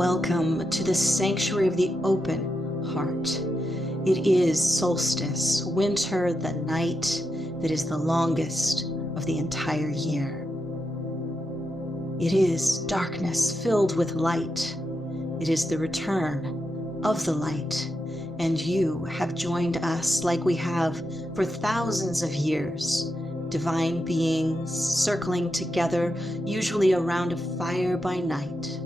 Welcome to the sanctuary of the open heart. It is solstice, winter, the night that is the longest of the entire year. It is darkness filled with light. It is the return of the light, and you have joined us like we have for thousands of years, divine beings circling together, usually around a fire by night.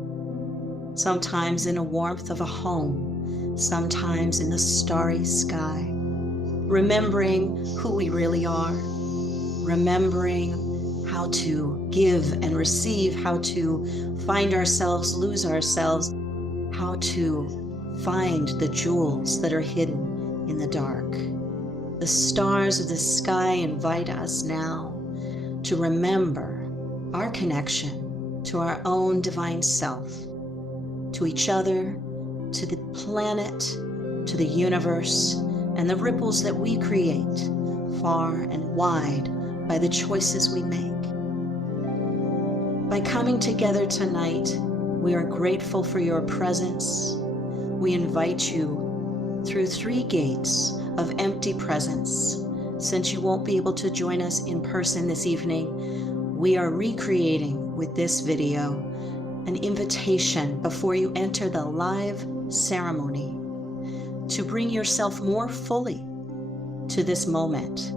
Sometimes in the warmth of a home, sometimes in the starry sky, remembering who we really are, remembering how to give and receive, how to find ourselves, lose ourselves, how to find the jewels that are hidden in the dark. The stars of the sky invite us now to remember our connection to our own divine self, to each other, to the planet, to the universe, and the ripples that we create far and wide by the choices we make. By coming together tonight, we are grateful for your presence. We invite you through 3 gates of empty presence. Since you won't be able to join us in person this evening, we are recreating with this video an invitation before you enter the live ceremony to bring yourself more fully to this moment,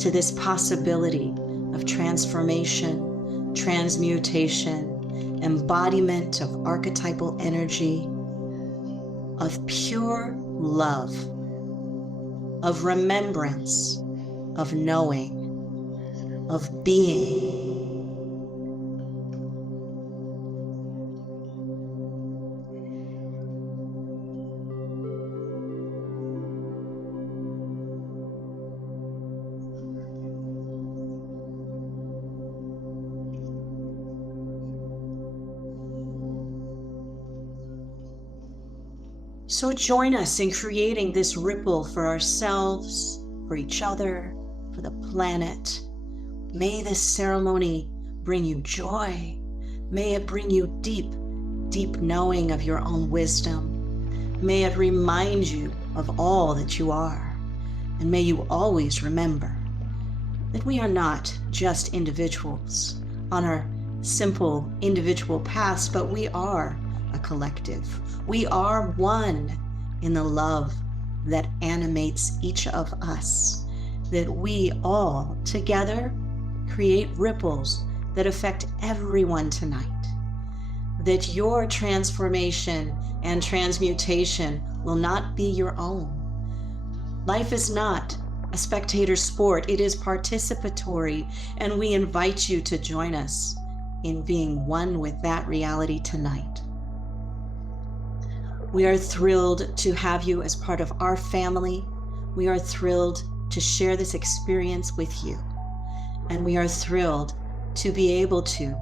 to this possibility of transformation, transmutation, embodiment of archetypal energy, of pure love, of remembrance, of knowing, of being. So join us in creating this ripple for ourselves, for each other, for the planet. May this ceremony bring you joy. May it bring you deep, deep knowing of your own wisdom. May it remind you of all that you are. And may you always remember that we are not just individuals on our simple individual paths, but we are a collective. We are one in the love that animates each of us, that we all together create ripples that affect everyone tonight, that your transformation and transmutation will not be your own. Life is not a spectator sport, it is participatory, and we invite you to join us in being one with that reality tonight. We are thrilled to have you as part of our family. We are thrilled to share this experience with you. And we are thrilled to be able to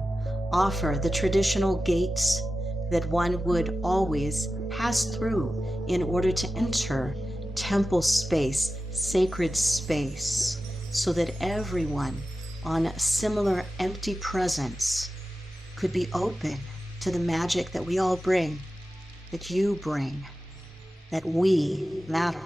offer the traditional gates that one would always pass through in order to enter temple space, sacred space, so that everyone on a similar empty presence could be open to the magic that we all bring, that you bring, that we matter.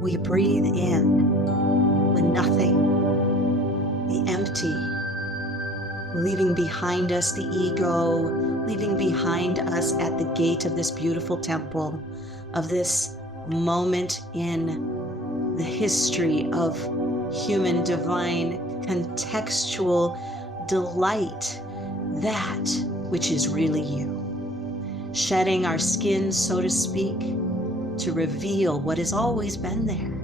We breathe in the nothing, the empty, leaving behind us the ego, leaving behind us at the gate of this beautiful temple, of this moment in the history of human divine contextual delight, that which is really you. Shedding our skin, so to speak, to reveal what has always been there.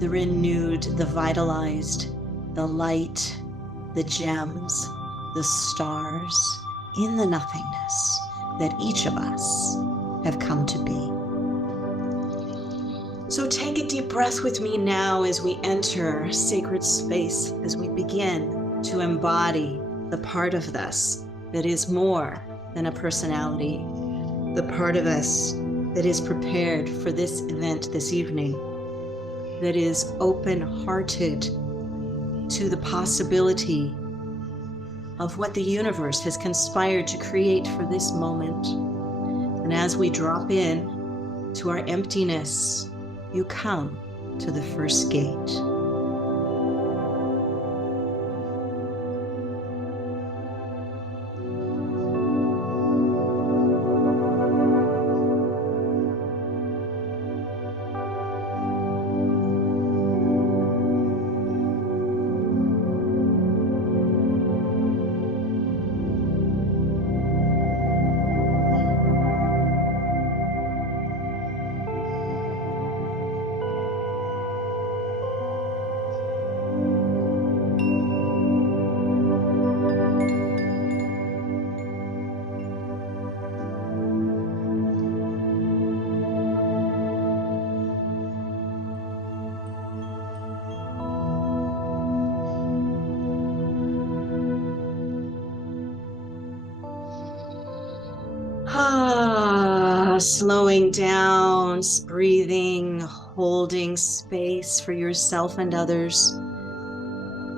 The renewed, the vitalized, the light, the gems, the stars in the nothingness that each of us have come to be. So take a deep breath with me now as we enter sacred space, as we begin to embody the part of us that is more than a personality, the part of us that is prepared for this event this evening, that is open-hearted to the possibility of what the universe has conspired to create for this moment. And as we drop in to our emptiness, you come to the first gate. Slowing down, breathing, holding space for yourself and others,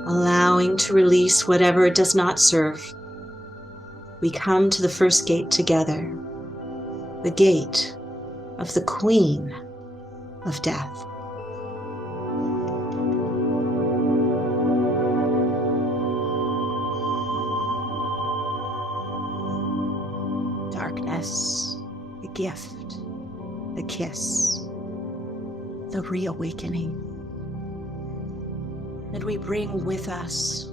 allowing to release whatever does not serve. We come to the first gate together, the gate of the Queen of Death. Darkness, the gift, the kiss, the reawakening. And we bring with us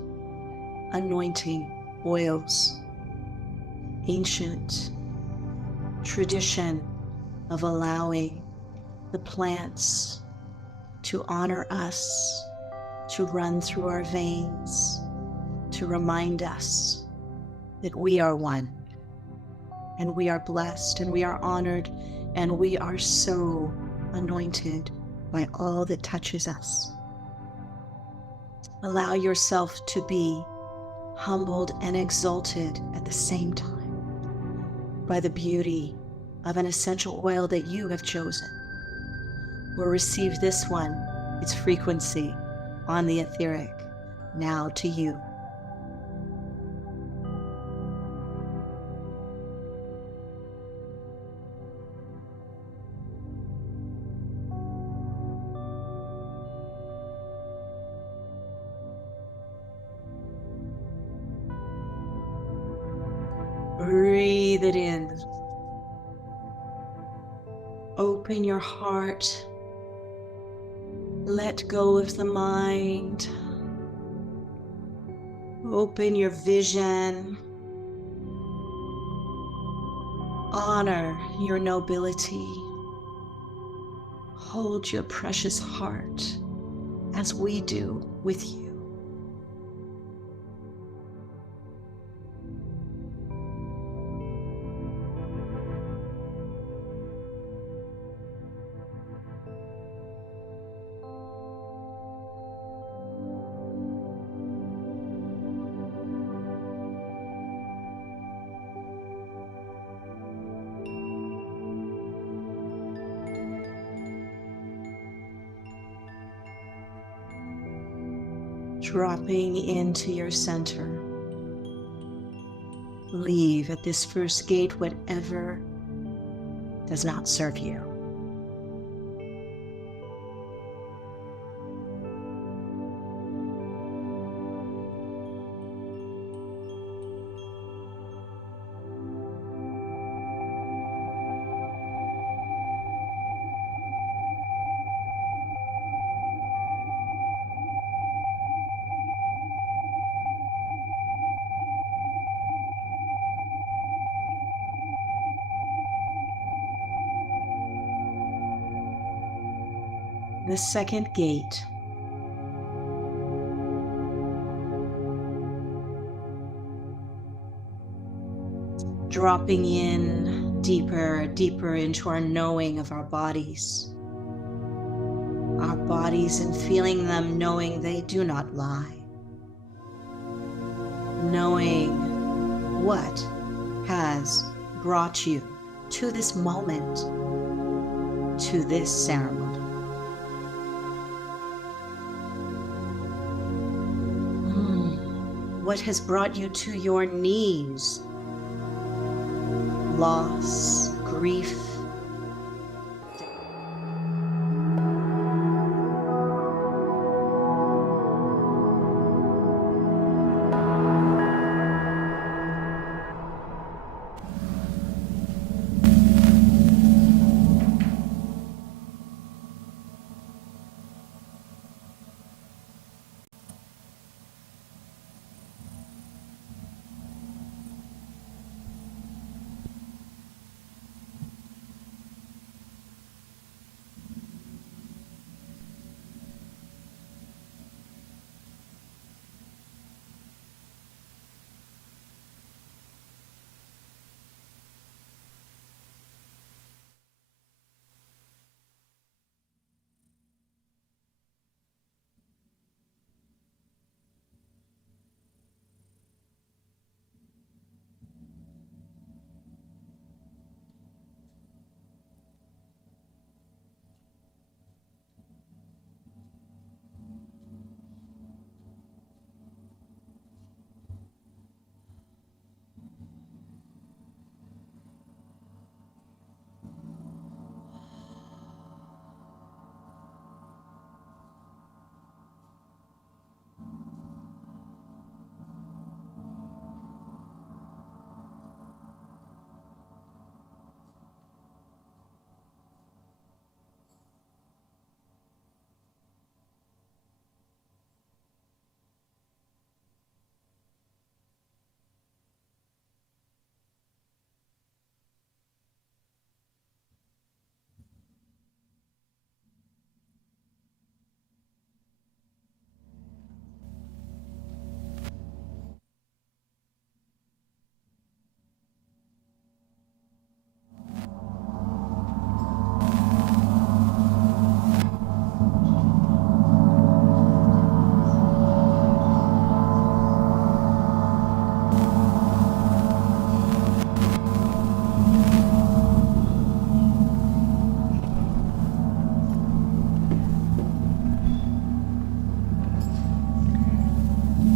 anointing oils, ancient tradition of allowing the plants to honor us, to run through our veins, to remind us that we are one. And we are blessed, and we are honored, and we are so anointed by all that touches us. Allow yourself to be humbled and exalted at the same time by the beauty of an essential oil that you have chosen. Or receive this one, its frequency on the etheric, now to you. Breathe it in. Open your heart. Let go of the mind. Open your vision. Honor your nobility. Hold your precious heart as we do with you. Dropping into your center. Leave at this first gate whatever does not serve you. The second gate. Dropping in deeper into our knowing of our bodies. bodies and feeling them, knowing they do not lie. Knowing what has brought you to this moment, to this ceremony. What has brought you to your knees? Loss, grief.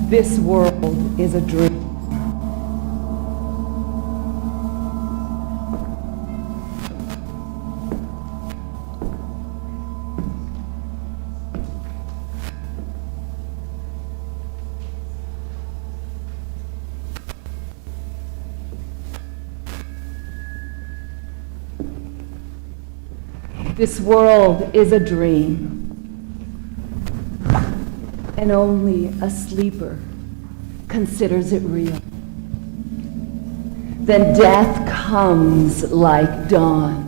This world is a dream. This world is a dream. And only a sleeper considers it real. Then death comes like dawn.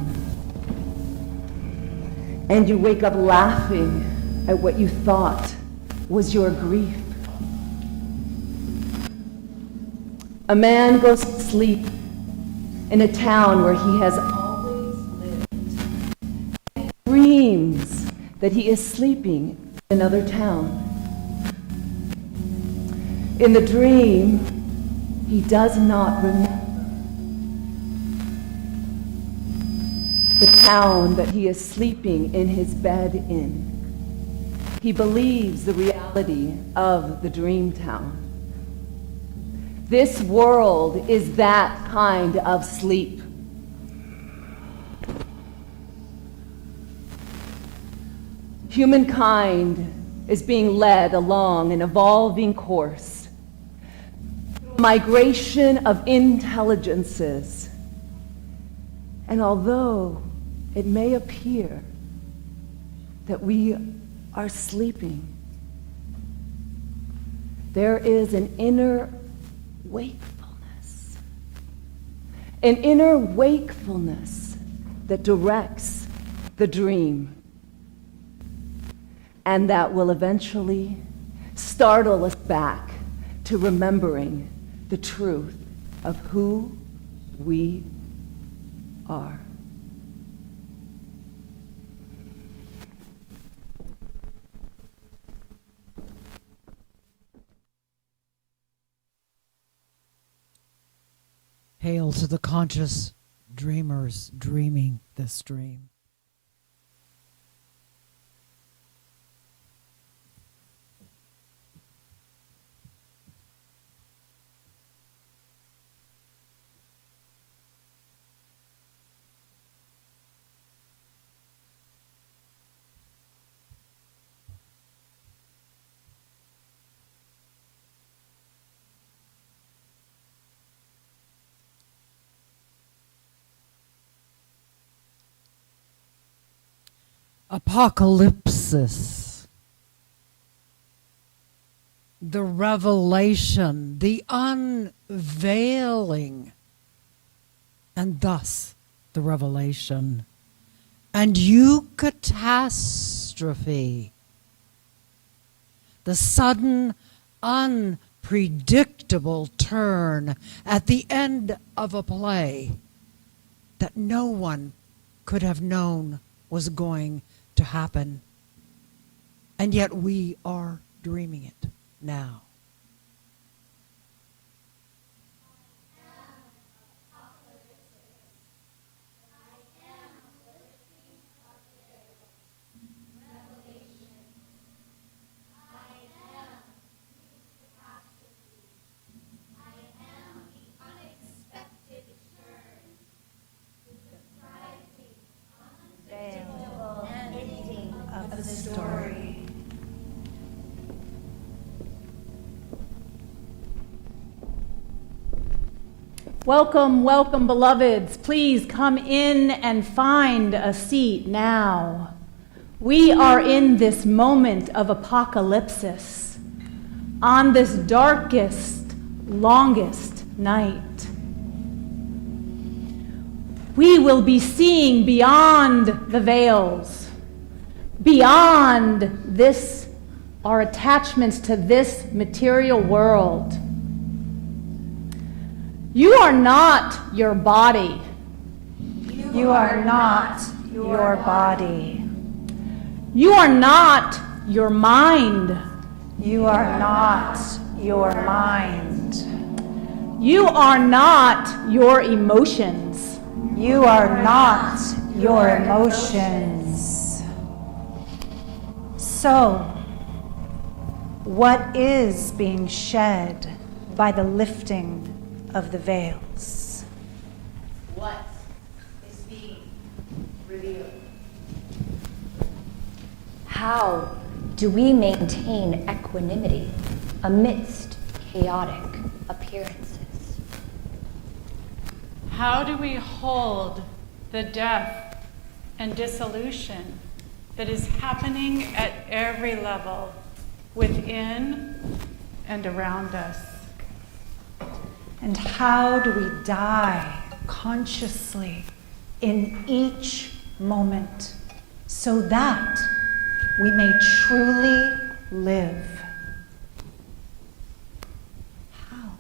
And you wake up laughing at what you thought was your grief. A man goes to sleep in a town where he has always lived. He dreams that he is sleeping in another town. In the dream, he does not remember the town that he is sleeping in his bed in. He believes the reality of the dream town. This world is that kind of sleep. Humankind is being led along an evolving course. Migration of intelligences. And although it may appear that we are sleeping, there is an inner wakefulness. An inner wakefulness that directs the dream. And that will eventually startle us back to remembering the truth of who we are. Hail to the conscious dreamers dreaming this dream. Apocalypsis, the revelation, the unveiling, and thus the revelation, and EUCATASTROPHE, the sudden, unpredictable turn at the end of a play that no one could have known was going to happen, and yet we are dreaming it now. Welcome, welcome, beloveds. Please come in and find a seat now. We are in this moment of apocalypsis, on this darkest, longest night. We will be seeing beyond the veils, beyond this, our attachments to this material world. You are not your body. You are not your body. You are not your mind. You are not your mind. You are not your emotions. You are not your emotions. So, what is being shed by the lifting of the veils? What is being revealed? How do we maintain equanimity amidst chaotic appearances? How do we hold the death and dissolution that is happening at every level within and around us? And how do we die consciously in each moment so that we may truly live? How?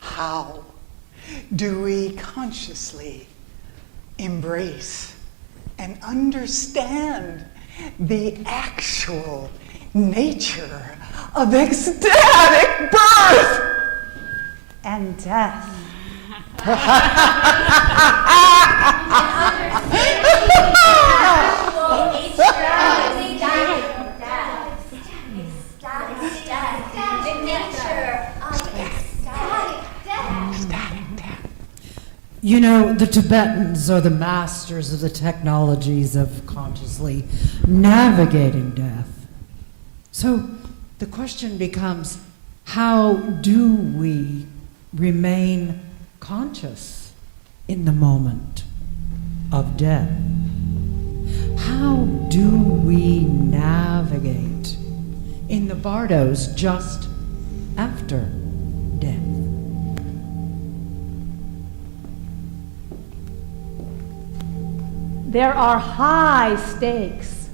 How do we consciously embrace and understand the actual nature of ecstatic birth And death. You know, the Tibetans are the masters of the technologies of consciously navigating death. So the question becomes, how do we remain conscious in the moment of death? How do we navigate in the bardos just after death? There are high stakes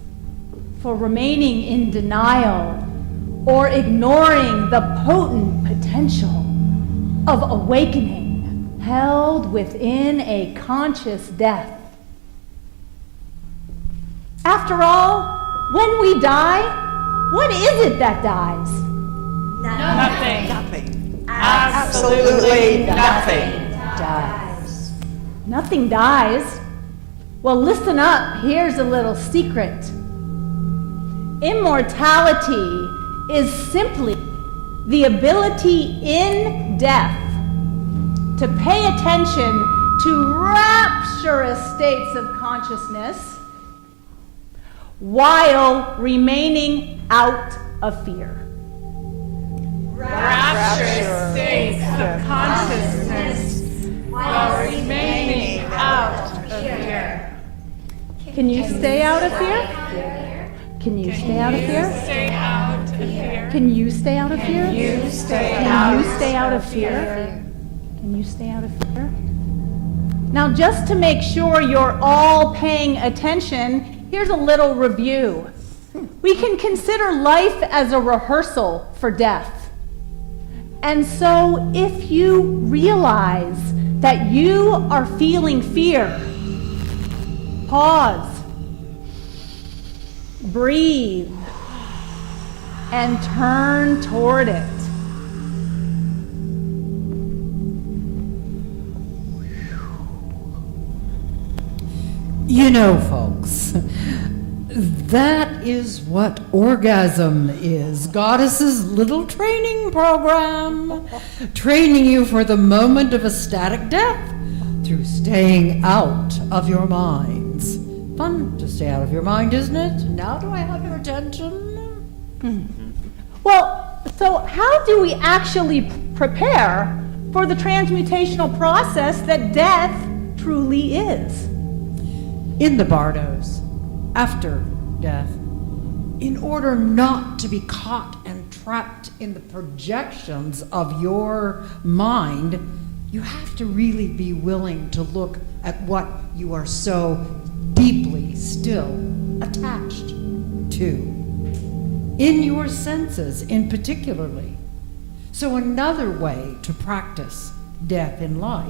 for remaining in denial or ignoring the potent potential of awakening held within a conscious death. After all, when we die, what is it that dies? Nothing. Nothing. Absolutely nothing. Dies. Nothing dies. Well, listen up. Here's a little secret. Immortality is simply the ability in death to pay attention to rapturous states of consciousness while remaining out of fear. Rapturous states of consciousness while remaining out of fear. Can you stay out of fear? Can you stay out of fear? Stay out of fear. Can you stay out of fear? Can you stay Can you stay out of fear? Can you stay out of fear? Now, just to make sure you're all paying attention, here's a little review. We can consider life as a rehearsal for death. And so, if you realize that you are feeling fear, pause, breathe, and turn toward it. You know, folks, that is what orgasm is. Goddess's little training program, training you for the moment of ecstatic death through staying out of your minds. Fun to stay out of your mind, isn't it? Now do I have your attention? Well, so how do we actually prepare for the transmutational process that death truly is? In the bardos, after death, in order not to be caught and trapped in the projections of your mind, you have to really be willing to look at what you are so deeply still attached to, in your senses in particularly. So another way to practice death in life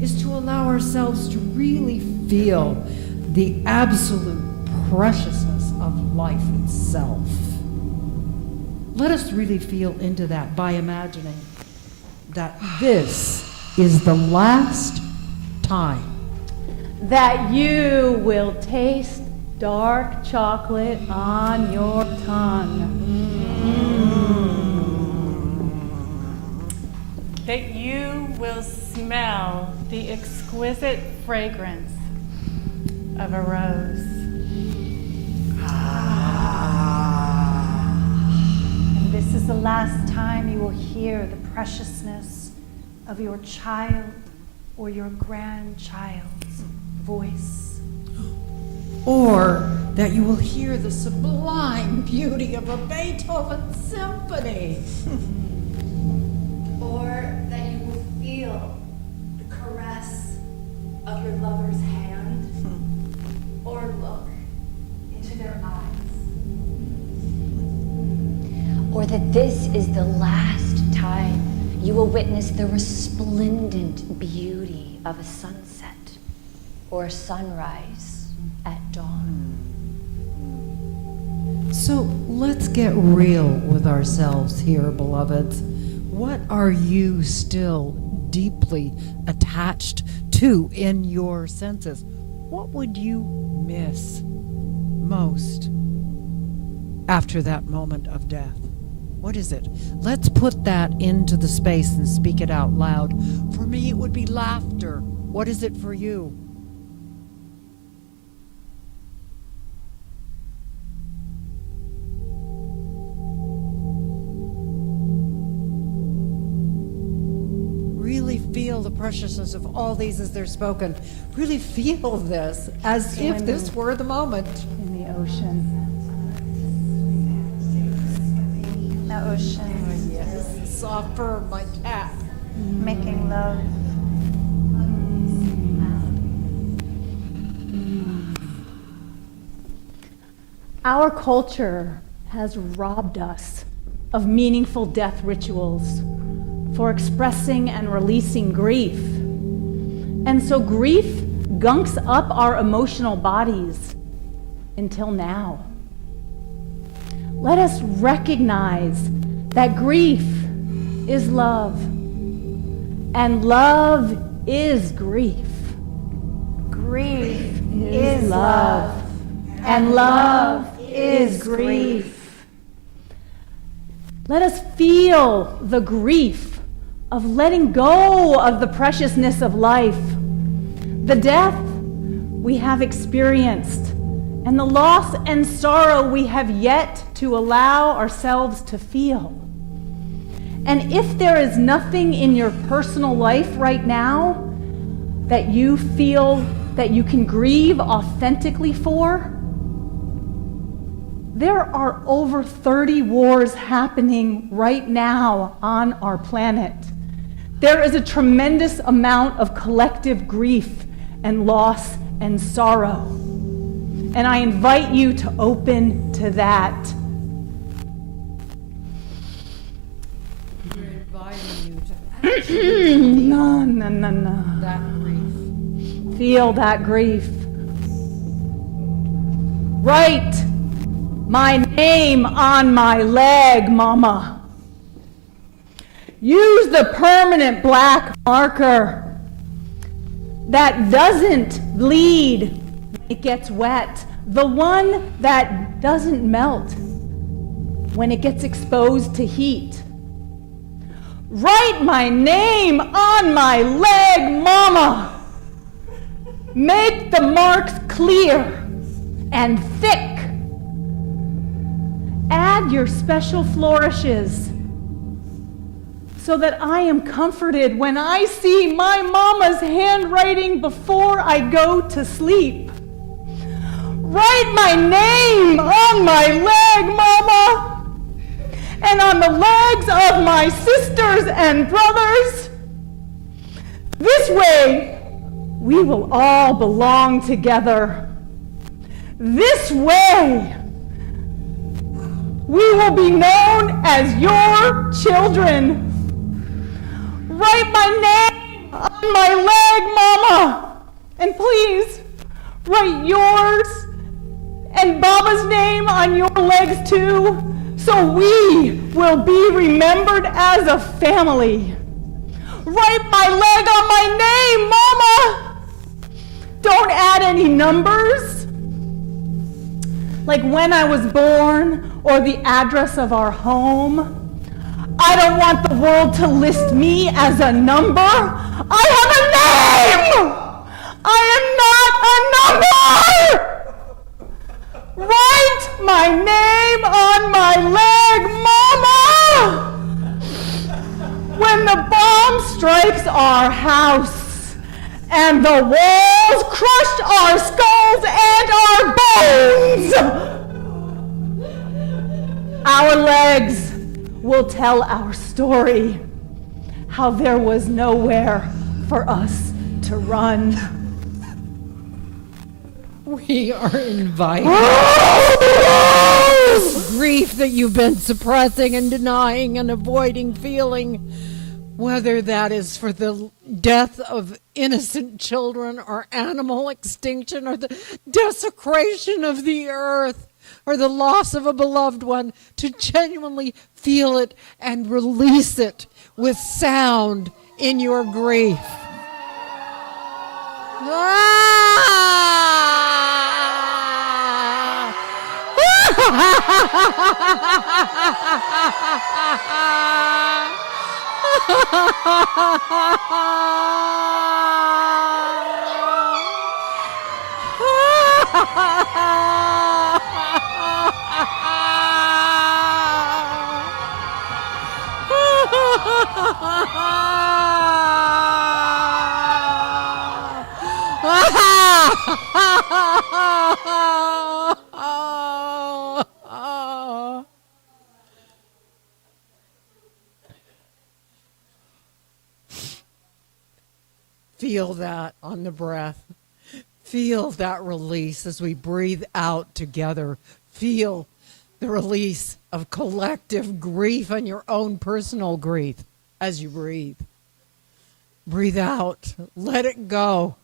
is to allow ourselves to really feel the absolute preciousness of life itself. Let us really feel into that by imagining that this is the last time That you will taste dark chocolate on your tongue. That you will smell the exquisite fragrance of a rose. And this is the last time you will hear the preciousness of your child or your grandchild's voice. or that you will hear the sublime beauty of a Beethoven symphony. Or that you will feel the caress of your lover's hand, or look into their eyes. Or that this is the last time you will witness the resplendent beauty of a sunset or a sunrise at dawn. So let's get real with ourselves here, beloveds. What are you still deeply attached to in your senses? What would you miss most after that moment of death? What is it? Let's put that into the space and speak it out loud. For me, it would be laughter. What is it for you? Really feel the preciousness of all these as they're spoken. Really feel this as if this were the moment. In the ocean. The ocean, Yes, the soft fur of my cat. making love. Our culture has robbed us of meaningful death rituals for expressing and releasing grief. And so grief gunks up our emotional bodies. until now. Let us recognize that grief is love, and love is grief. Grief Is love, and love is grief. Let us feel the grief of letting go of the preciousness of life, the death we have experienced, and the loss and sorrow we have yet to allow ourselves to feel. And if there is nothing in your personal life right now that you feel that you can grieve authentically for, there are over 30 wars happening right now on our planet. There is a tremendous amount of collective grief and loss and sorrow. And I invite you to open to that. We're inviting you to No. that grief. Feel that grief. Write my name on my leg, Mama. Use the permanent black marker that doesn't bleed when it gets wet, the one that doesn't melt when it gets exposed to heat. Write my name on my leg, Mama. Make the marks clear and thick. Add your special flourishes so that I am comforted when I see my mama's handwriting before I go to sleep. Write my name on my leg, Mama, and on the legs of my sisters and brothers. This way, we will all belong together. This way, we will be known as your children. Write my name on my leg, Mama, and please write yours and Baba's name on your legs too, so we will be remembered as a family. Write my leg on my name, Mama. Don't add any numbers, like when I was born or the address of our home. I don't want the world to list me as a number. I have a name! I am not a number! Write my name on my leg, Mama! When the bomb strikes our house, and the walls crushed our skulls and our bones, our legs will tell our story, how there was nowhere for us to run. We are inviting this grief that you've been suppressing and denying and avoiding feeling, whether that is for the death of innocent children or animal extinction or the desecration of the earth or the loss of a beloved one, to genuinely feel it and release it with sound in your grief. Feel that on the breath. Feel that release as we breathe out together. Feel the release of collective grief and your own personal grief as you breathe. Breathe out. Let it go.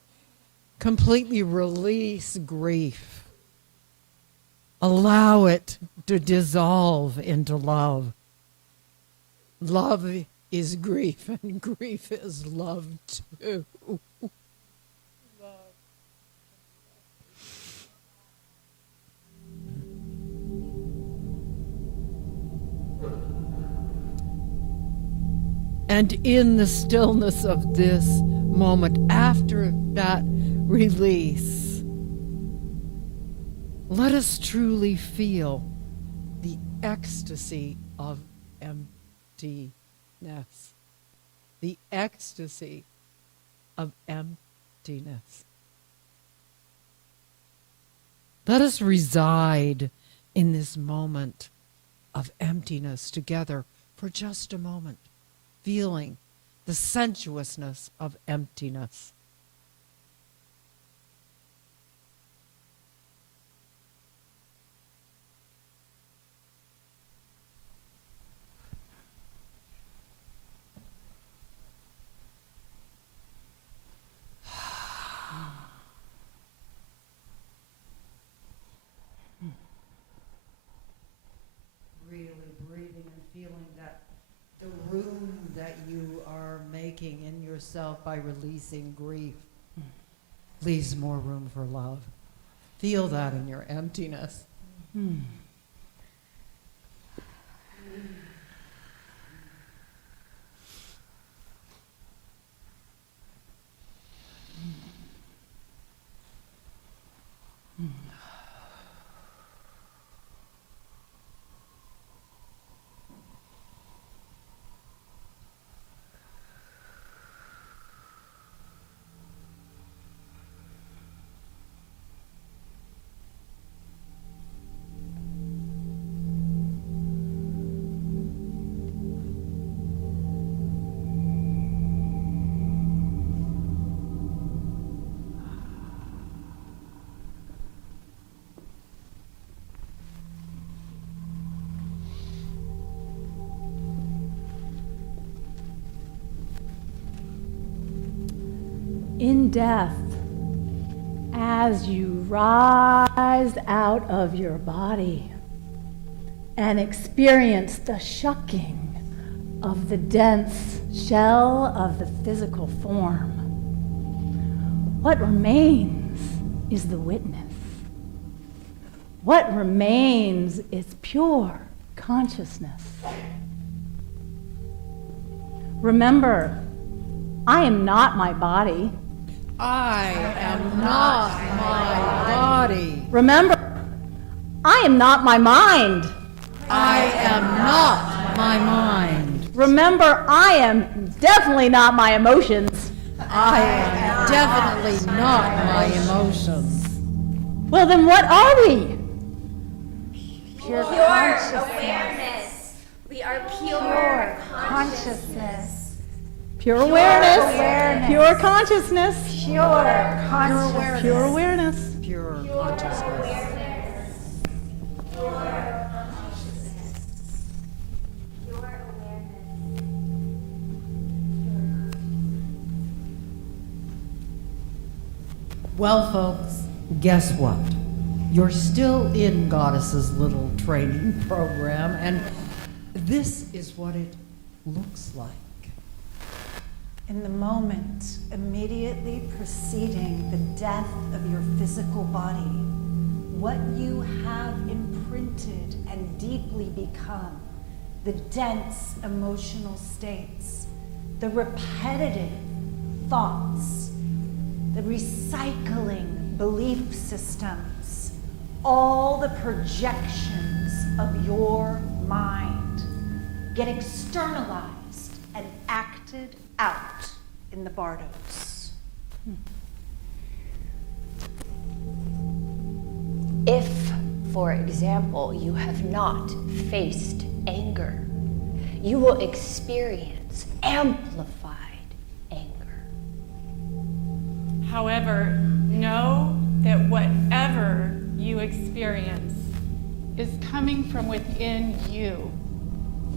Completely release grief. Allow it to dissolve into love. Love is grief, and grief is love too. And in the stillness of this moment, after that release, let us truly feel the ecstasy of emptiness. The ecstasy of emptiness. Let us reside in this moment of emptiness together for just a moment, feeling the sensuousness of emptiness. Really breathing and feeling that the room that you are making in yourself by releasing grief leaves more room for love. Feel that in your emptiness. In death, as you rise out of your body and experience the shucking of the dense shell of the physical form, what remains is the witness. What remains is pure consciousness. Remember, I am not my body. I am not my body. Remember, I am not my mind. I am not my mind. Remember, I am definitely not my emotions. I am definitely not my emotions. Well, then what are we? Pure awareness. We are pure Consciousness. Pure awareness, awareness. pure consciousness, Pure consciousness. pure awareness. Pure consciousness. Well, folks, guess what? You're still in Goddess's little training program, and this is what it looks like. In the moment immediately preceding the death of your physical body, what you have imprinted and deeply become, the dense emotional states, the repetitive thoughts, the recycling belief systems, all the projections of your mind get externalized and acted out in the bardos. If, for example, you have not faced anger, you will experience amplified anger. However, know that whatever you experience is coming from within you,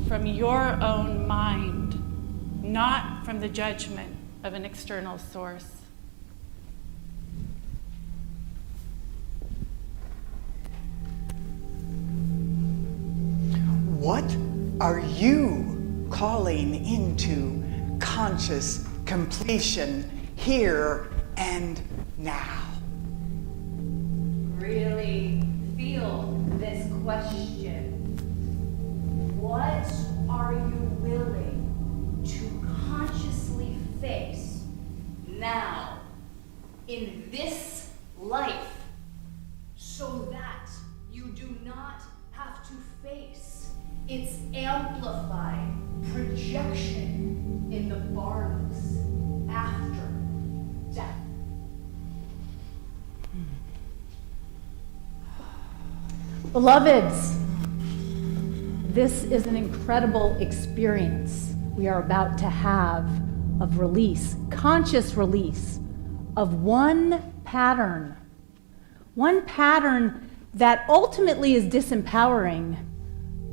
from your own mind, not from the judgment of an external source. What are you calling into conscious completion here and now? Really feel this question. What are you willing to consciously face now in this life so that you do not have to face its amplified projection in the barns after death? Beloveds, this is an incredible experience we are about to have of release, conscious release of one pattern that ultimately is disempowering,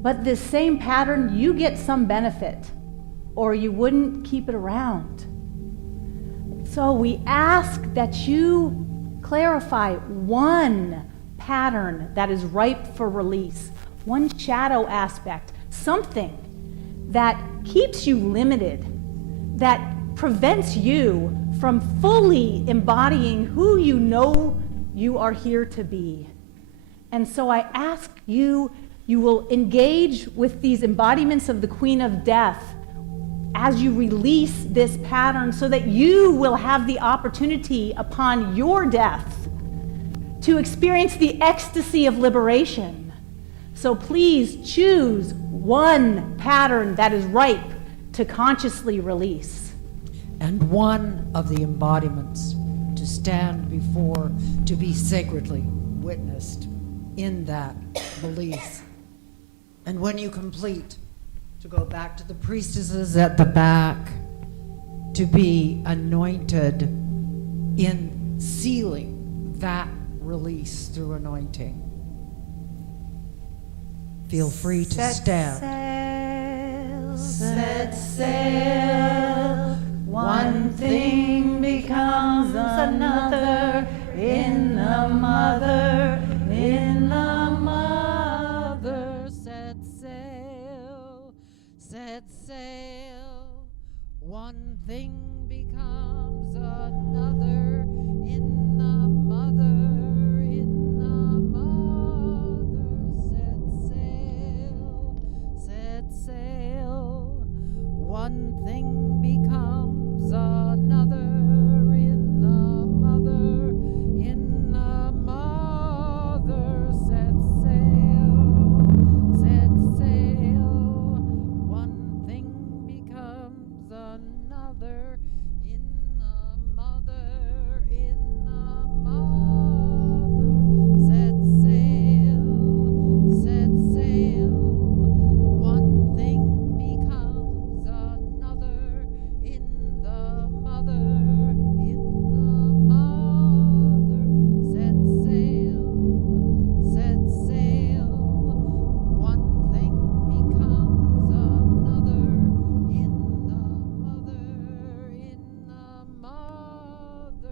but this same pattern, you get some benefit, or you wouldn't keep it around. So we ask that you clarify one pattern that is ripe for release, one shadow aspect, something that keeps you limited, that prevents you from fully embodying who you know you are here to be. And so I ask you will engage with these embodiments of the Queen of Death as you release this pattern so that you will have the opportunity upon your death to experience the ecstasy of liberation. So please choose one pattern that is ripe to consciously release. And one of the embodiments to stand before, to be sacredly witnessed in that release. And when you complete, to go back to the priestesses at the back, to be anointed in sealing that release through anointing. Feel free to stand. Set sail, one thing becomes another in the mother, in the mother. Set sail, one thing becomes another in the mother, in the mother. Set sail, one thing becomes another in the mother, in the mother. Set sail, one thing becomes another in the mother, in the mother. Set sail, one thing becomes another in the mother, in the mother. Set sail, one thing becomes another in the mother, in the mother.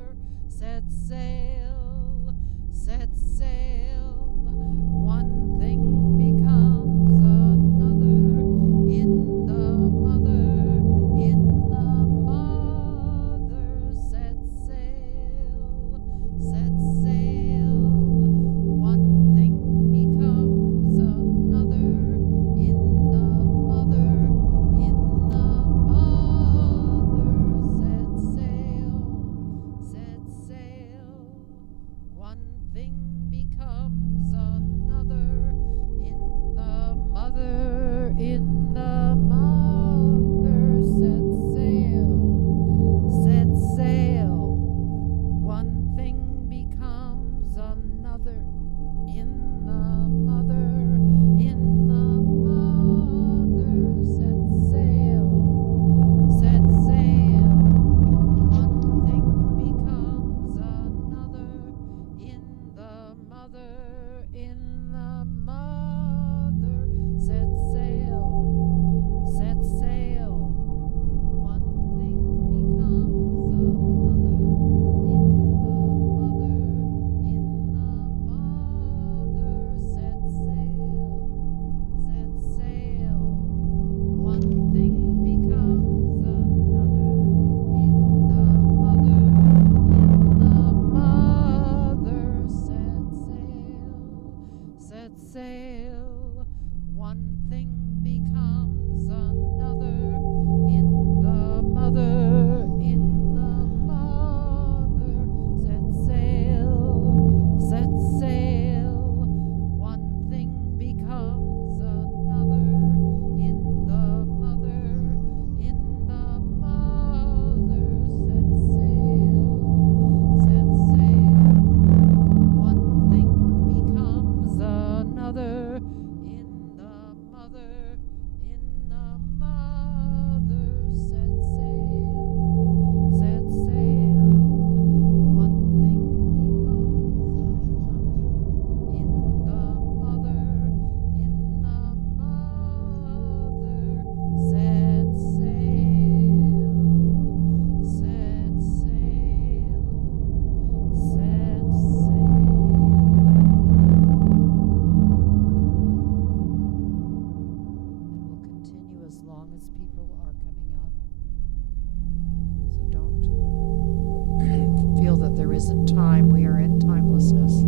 isn't time. We are in timelessness.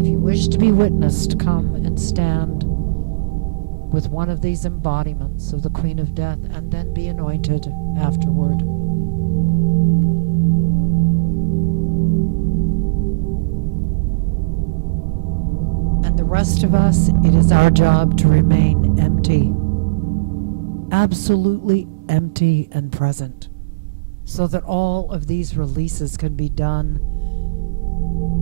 If you wish to be witnessed, come and stand with one of these embodiments of the Queen of Death, and then be anointed afterward. And the rest of us, it is our job to remain empty, absolutely empty and present, so that all of these releases can be done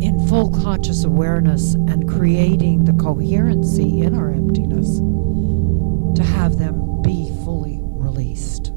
in full conscious awareness and creating the coherency in our emptiness to have them be fully released.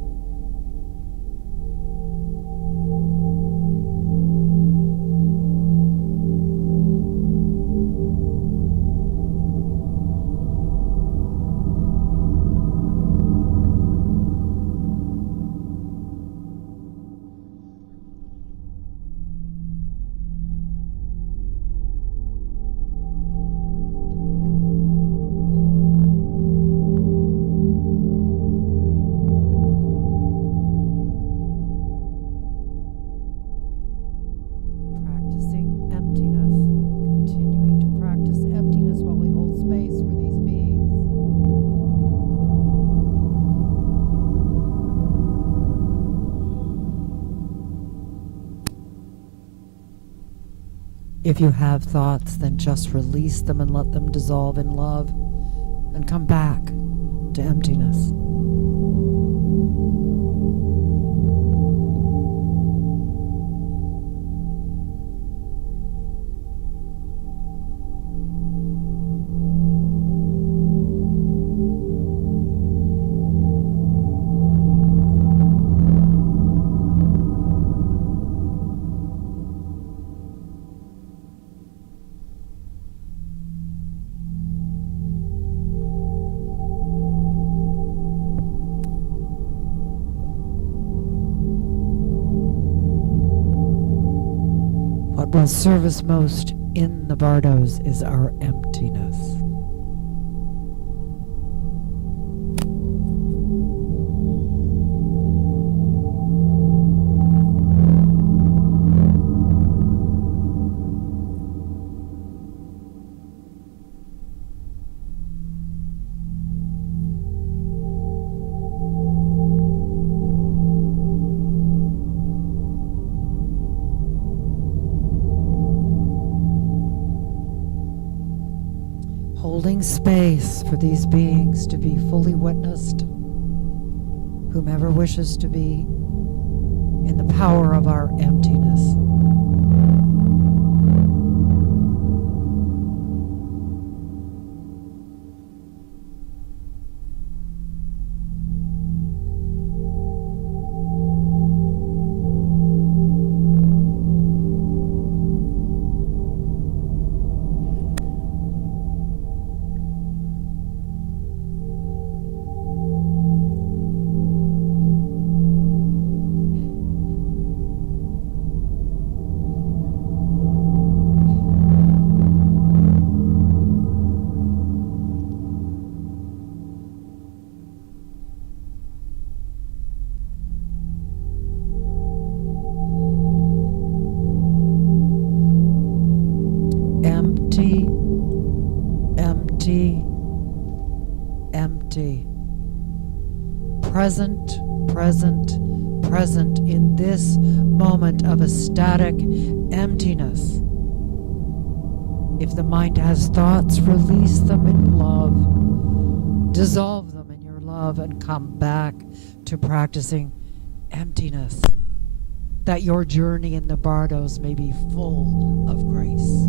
If you have thoughts, then just release them and let them dissolve in love and come back to emptiness. What will serve us most in the bardos is our emptiness. Holding space for these beings to be fully witnessed, whomever wishes to be, in the power of our emptiness. Empty, empty. Present, present, present in this moment of ecstatic emptiness. If the mind has thoughts, release them in love. Dissolve them in your love and come back to practicing emptiness, that your journey in the bardos may be full of grace.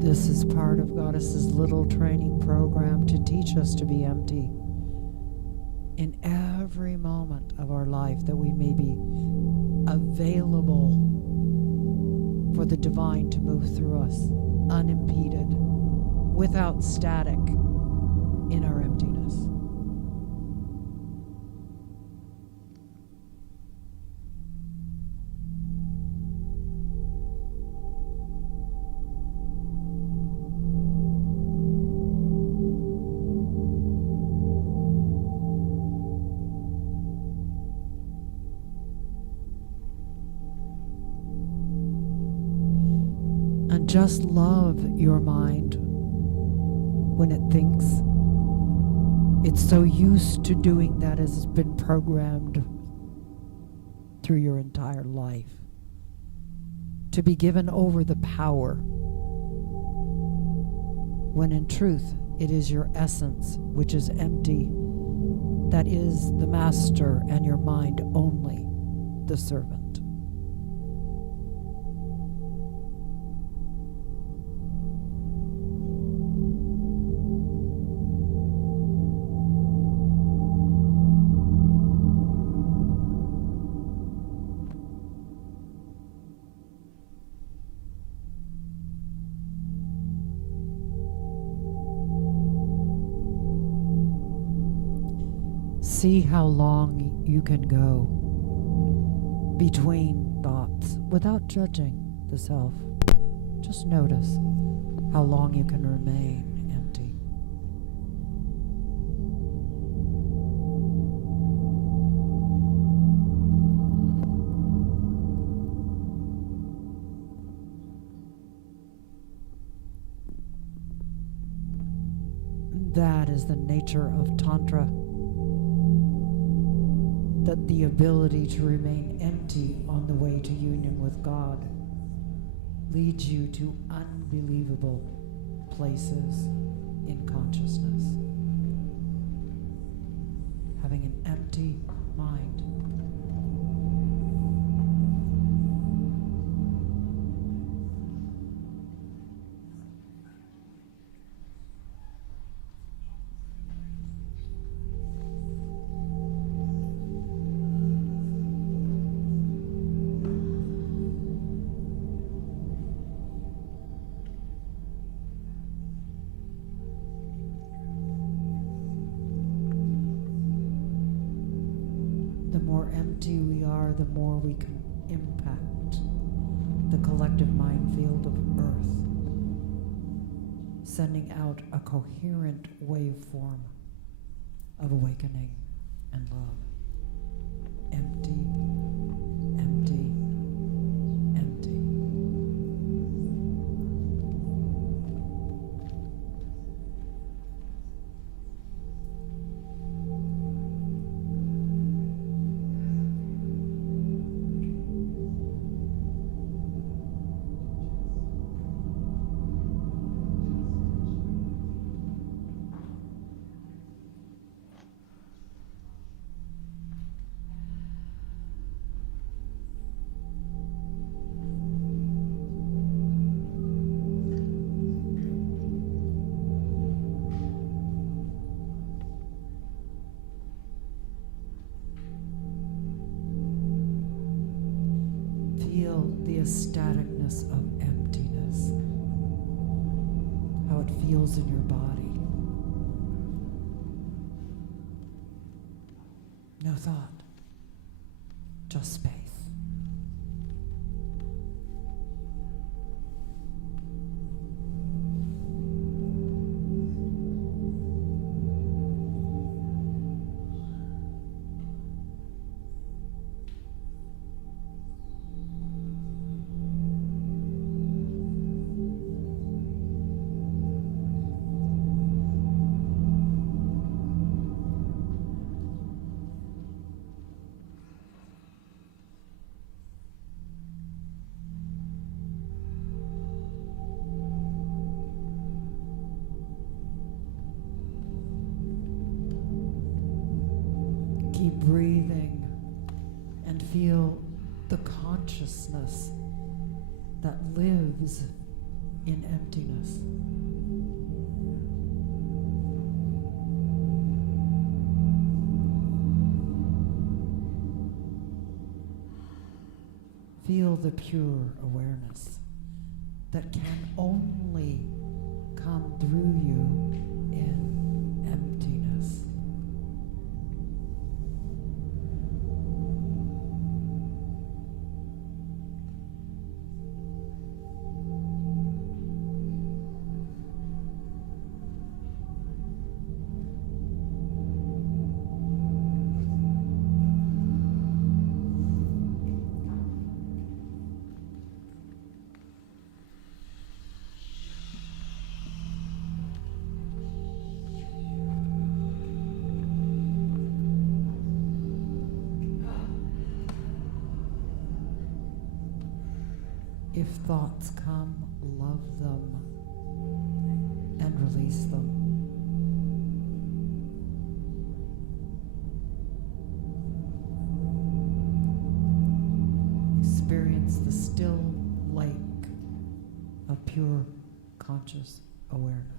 This is part of Goddess's little training program to teach us to be empty in every moment of our life that we may be available for the divine to move through us unimpeded, without static, in our emptiness. And just love your mind when it thinks. It's so used to doing that as it's been programmed through your entire life. To be given over the power, when in truth it is your essence, which is empty, that is the master, and your mind only the servant. See how long you can go between thoughts without judging the self. Just notice how long you can remain empty. That is the nature of Tantra. That the ability to remain empty on the way to union with God leads you to unbelievable places in consciousness. Having an empty mind. The more empty we are, the more we can impact the collective mind field of Earth, sending out a coherent waveform of awakening and love. Empty, empty, empty. Feel the ecstaticness of emptiness, how it feels in your body. No thought, just space. Keep breathing and feel the consciousness that lives in emptiness. Feel the pure awareness that can only come through you in emptiness. If thoughts come, love them and release them. Experience the still lake of pure conscious awareness.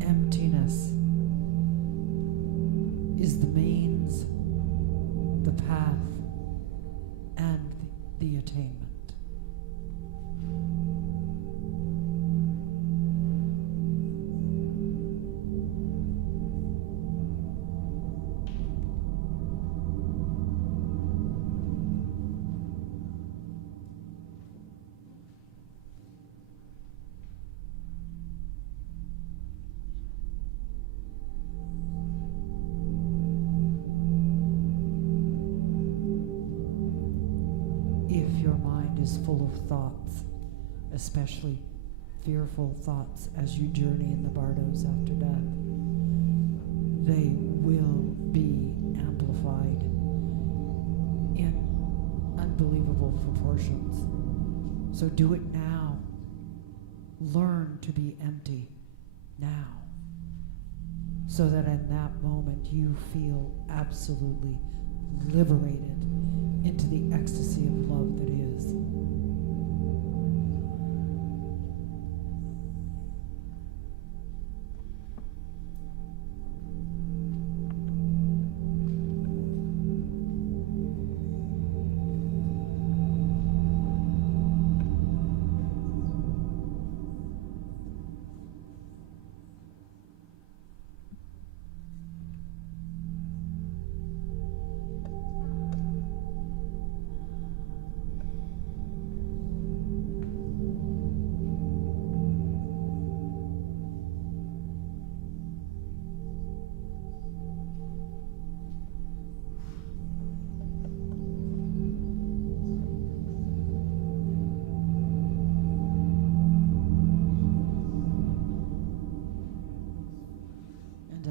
Emptiness is the means, the path, and the attainment. If your mind is full of thoughts, especially fearful thoughts as you journey in the bardos after death, they will be amplified in unbelievable proportions. So do it now. Learn to be empty now, so that in that moment you feel absolutely liberated into the ecstasy of love that is.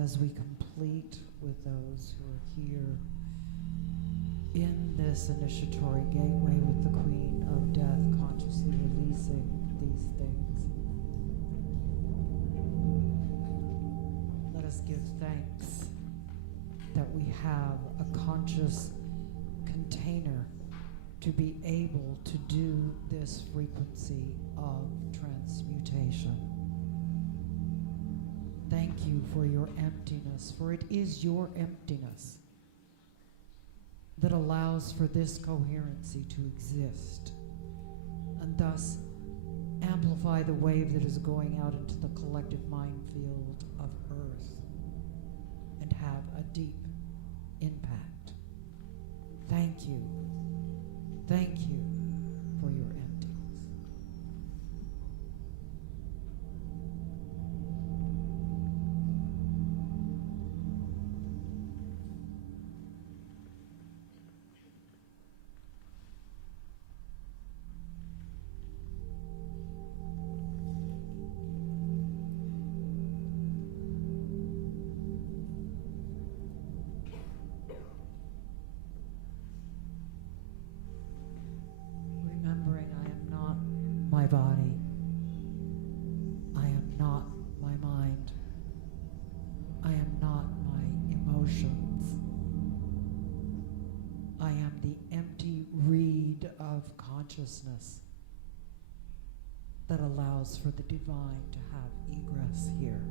As we complete with those who are here in this initiatory gateway with the Queen of Death, consciously releasing these things, let us give thanks that we have a conscious container to be able to do this frequency of transmutation. Thank you for your emptiness, for it is your emptiness that allows for this coherency to exist, and thus amplify the wave that is going out into the collective minefield of Earth and have a deep impact. Thank you. Thank you for your emptiness. my body. I am not my mind. I am not my emotions. I am the empty reed of consciousness that allows for the divine to have egress here.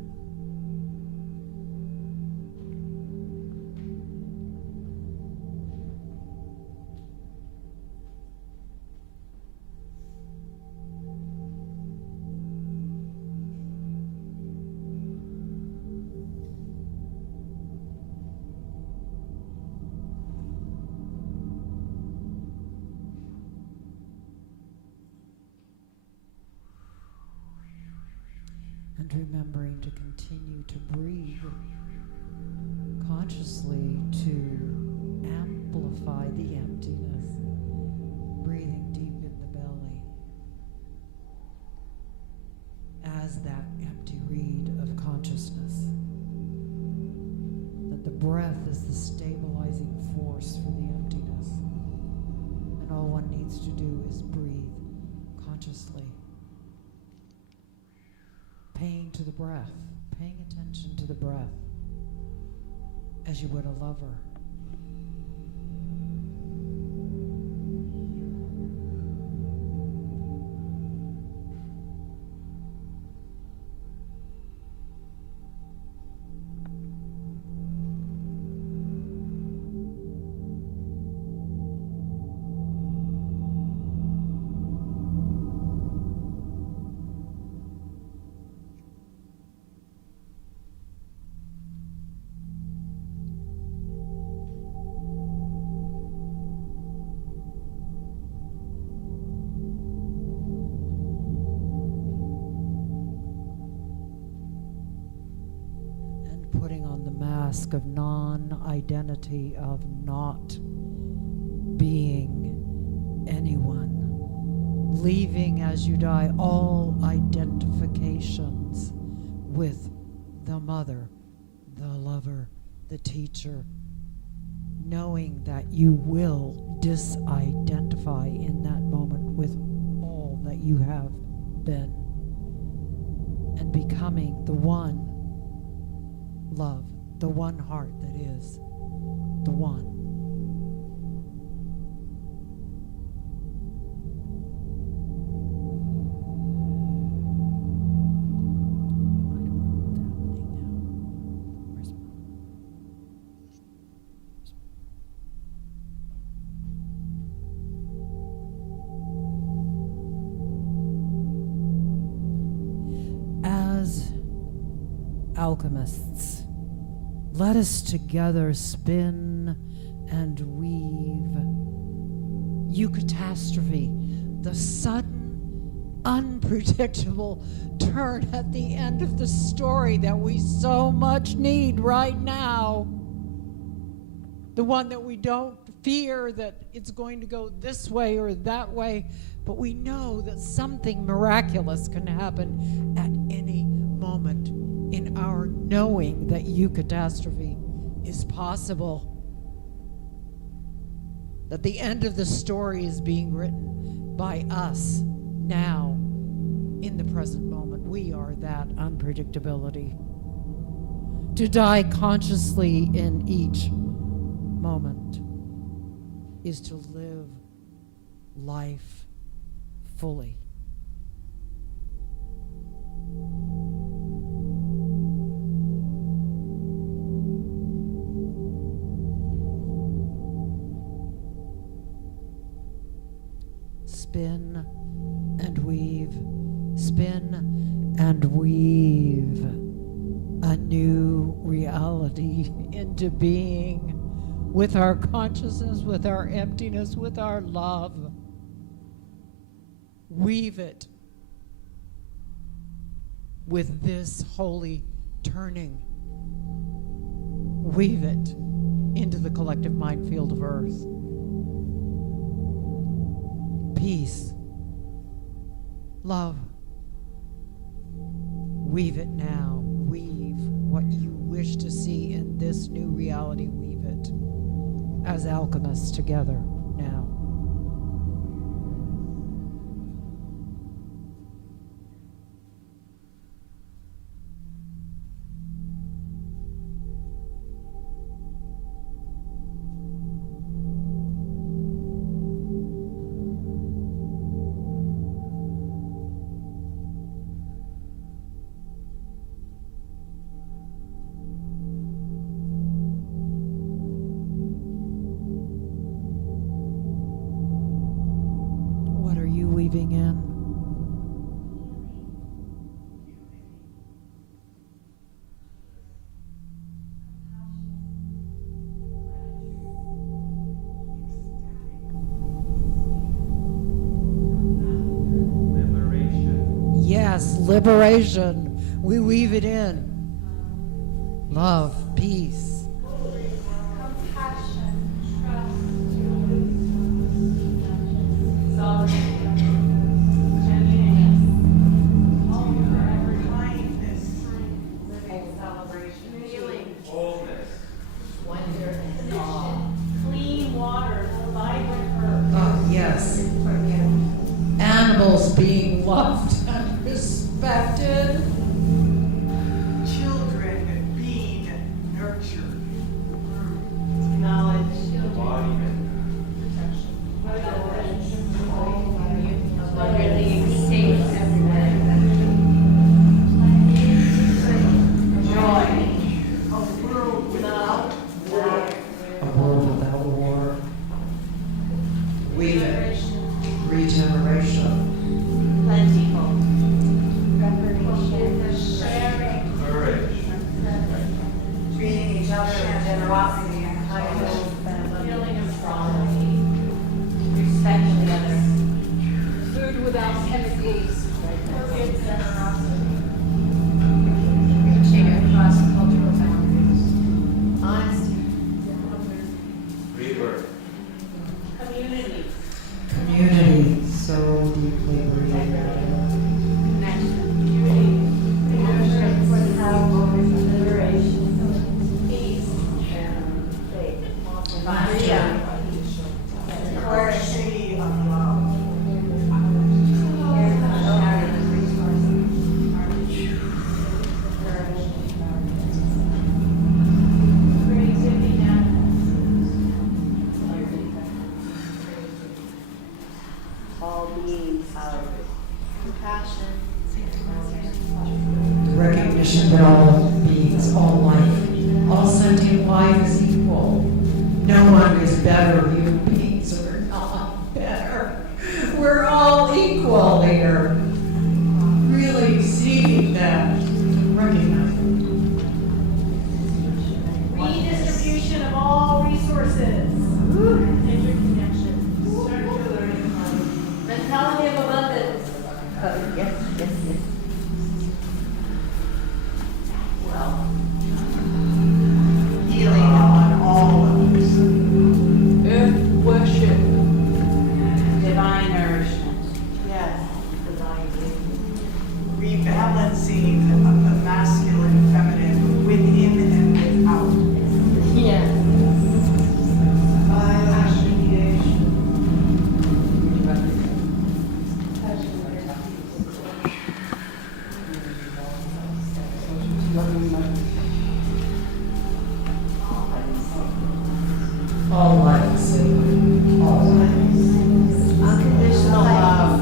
And remembering to continue to breathe consciously to amplify the emptiness, breathing deep in the belly as that empty reed of consciousness. That the breath is the stabilizing force for the emptiness, and all one needs to do is breathe consciously. Paying to the breath, paying attention to the breath as you would a lover. Putting on the mask of non-identity, of not being anyone, leaving as you die all identifications with the mother, the lover, the teacher, knowing that you will disidentify in that moment with all that you have been, and becoming the one love, the one heart that is the one. As alchemists, let us together spin and weave EUCATASTROPHE, the sudden, unpredictable turn at the end of the story that we so much need right now. The one that we don't fear that it's going to go this way or that way, but we know that something miraculous can happen at any moment in our knowing that EUCATASTROPHE is possible. That the end of the story is being written by us now, in the present moment. We are that unpredictability. To die consciously in each moment is to live life fully. Spin and weave, spin and weave a new reality into being with our consciousness, with our emptiness, with our love. Weave it with this holy turning. Weave it into the collective mind field of Earth. Peace, love. Weave it now. Weave what you wish to see in this new reality. Weave it as alchemists together now. Yes, liberation. We weave it in. Love, peace. Compassion, trust, Kindness. Clean water, vibrant earth. Oh, yes. Animals being loved and respected. Children being nurtured. Knowledge. A world without war. A world without war. Weave it. Regeneration. treating each other with generosity and kindness, Feeling of quality. Respecting the other. food without chemicals, perfect generosity, Reaching across cultural boundaries. honesty, Community. Community. So deeply rooted. City of love. all beings of compassion, The recognition that all beings, all life, all sentient life is equal. No one is better. Human beings are not better. We're all equal here. Really seeing that, recognizing. Redistribution of all resources. Interconnection. Mentality of abundance. Healing on all levels. earth worship, Divine nourishment. Yes. Rebalancing of the masculine, feminine, within and without. yes, All life is sacred. All life. Unconditional love.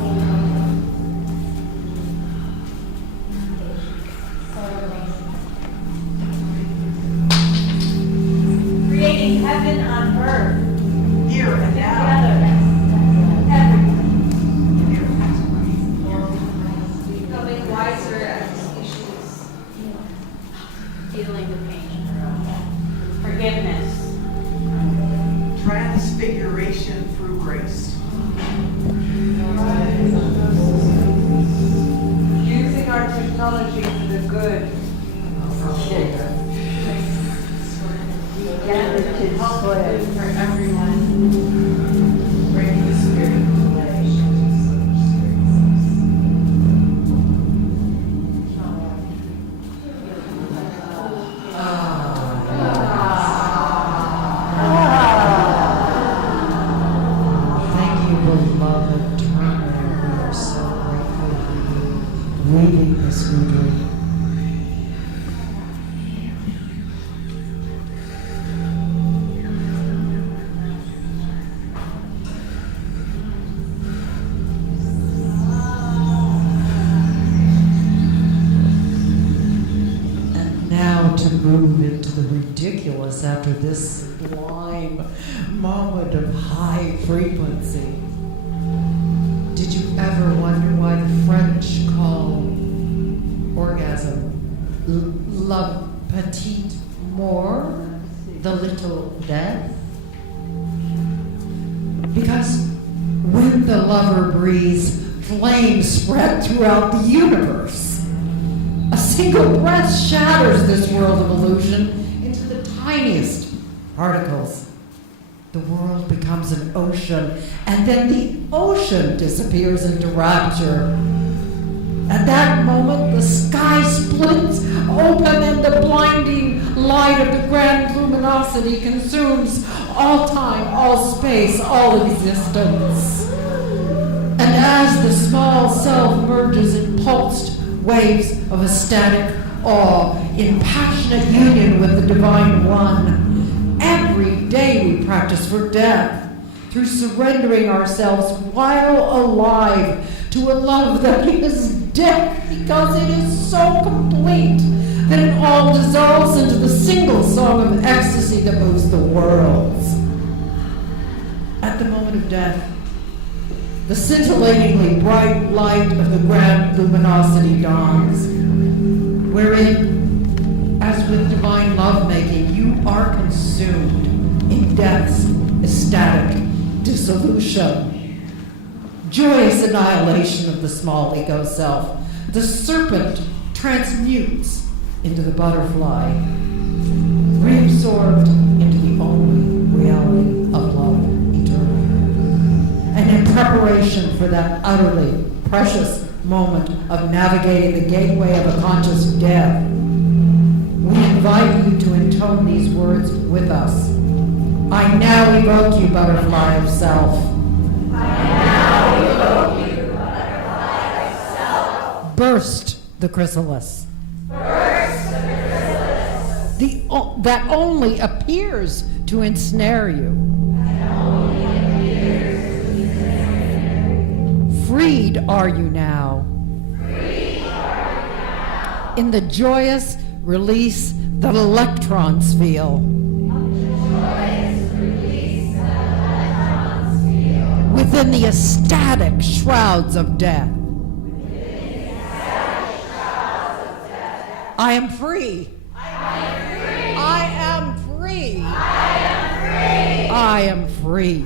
Creating heaven on earth. Here and now. Together. becoming wiser as issues. Healing the pain. Forgiveness. Transfiguration through grace. Using our technology for the good. For everyone. Bring the spirit Thank you, beloved Turner. We are so grateful for you weaving this voodoo. And now to move into the ridiculous after this sublime moment of high frequency. Did you ever wonder why the French call orgasm la petite mort, the little death? Because when the lover breathes Flames spread throughout the universe. A single breath shatters this world of illusion into the tiniest particles. The world becomes an ocean, and then the ocean disappears into rapture. At that moment, the sky splits open and the blinding light of the grand luminosity consumes all time, all space, all existence. And as the small self merges in pulsed waves of ecstatic awe, in passionate union with the Divine One, every day we practice for death, through surrendering ourselves while alive to a love that is death, because it is so complete that it all dissolves into the single song of ecstasy that moves the worlds. At the moment of death, the scintillatingly bright light of the grand luminosity dawns, wherein, as with divine lovemaking, you are consumed in death's ecstatic dissolution. Joyous annihilation of the small ego self. The serpent transmutes into the butterfly, reabsorbed into the only reality of love eternal. And in preparation for that utterly precious moment of navigating the gateway of a conscious death, we invite you to intone these words with us. I now evoke you, butterfly of self. Burst the chrysalis. Burst the chrysalis. That only appears to ensnare you. Freed are you now. In the joyous release that electrons feel. Within the ecstatic shrouds of death. I am free. I am free. I am free.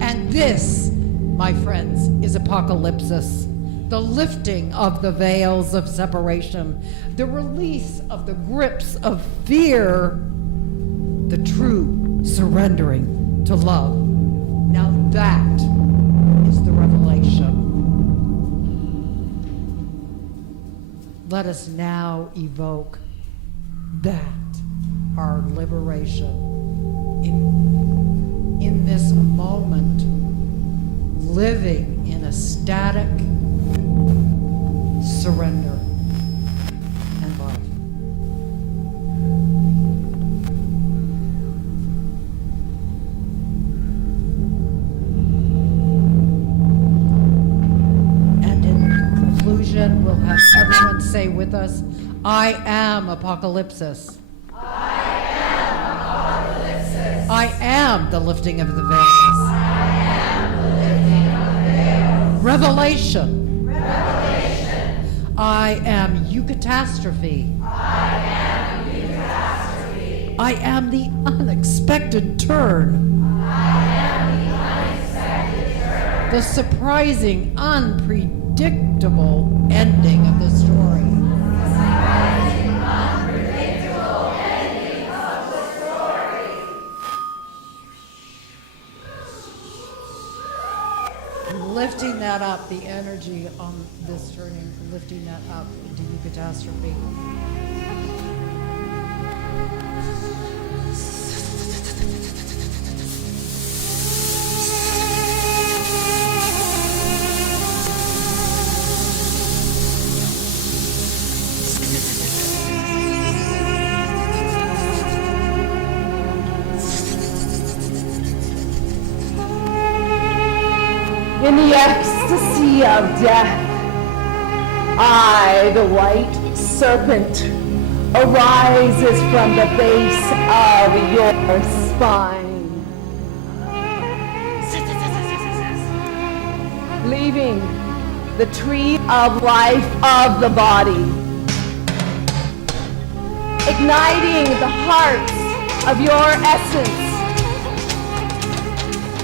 And this, my friends, is Apocalypsis, the lifting of the veils of separation, the release of the grips of fear, the true surrendering to love. Now that is the revelation. Let us now evoke that, our liberation, in this moment, living in ecstatic surrender and love. And in conclusion, we'll have everyone say with us, I am Apocalypsis. I am Apocalypsis. I am the lifting of the veils. I am the lifting of the veils. Revelation. Revelation. I am EUCATASTROPHE. I am EUCATASTROPHE. I am the unexpected turn. I am the unexpected turn. The surprising, unpredictable ending of the story. Lifting that up, the energy on this turning, lifting that up into EUCATASTROPHE. In the ecstasy of death, I, the white serpent, arises from the base of your spine, leaving the tree of life of the body, igniting the hearts of your essence,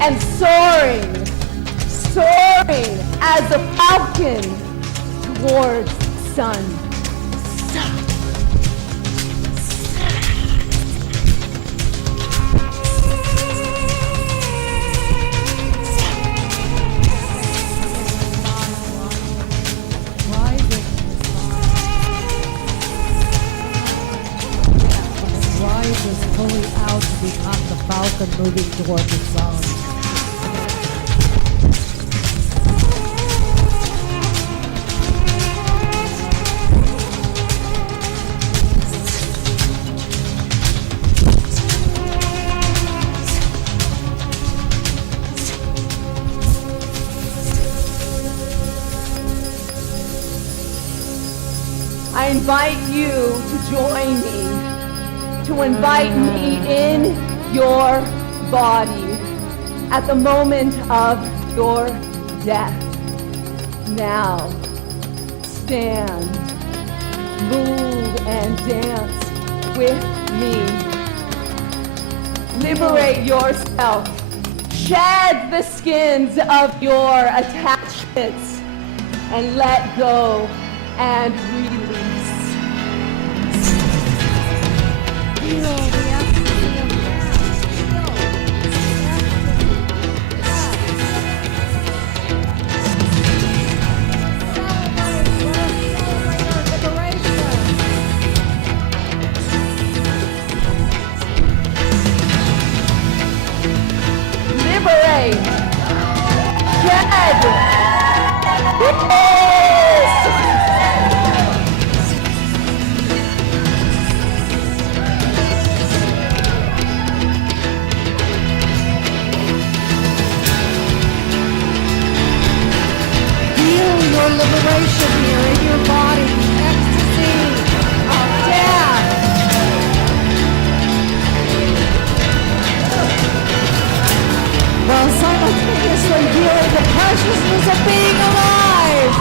and soaring soaring as a falcon towards the sun. Rises fully out to become the falcon moving toward the sun. I invite you to join me, to invite me in your body at the moment of your death. Now, stand, move, and dance with me. Liberate yourself. Shed the skins of your attachments and let go and release. Feel the ecstasy of death. Liberate. Shed. Release. Your liberation here in your body, ecstasy of death. While simultaneously feeling the preciousness of being alive.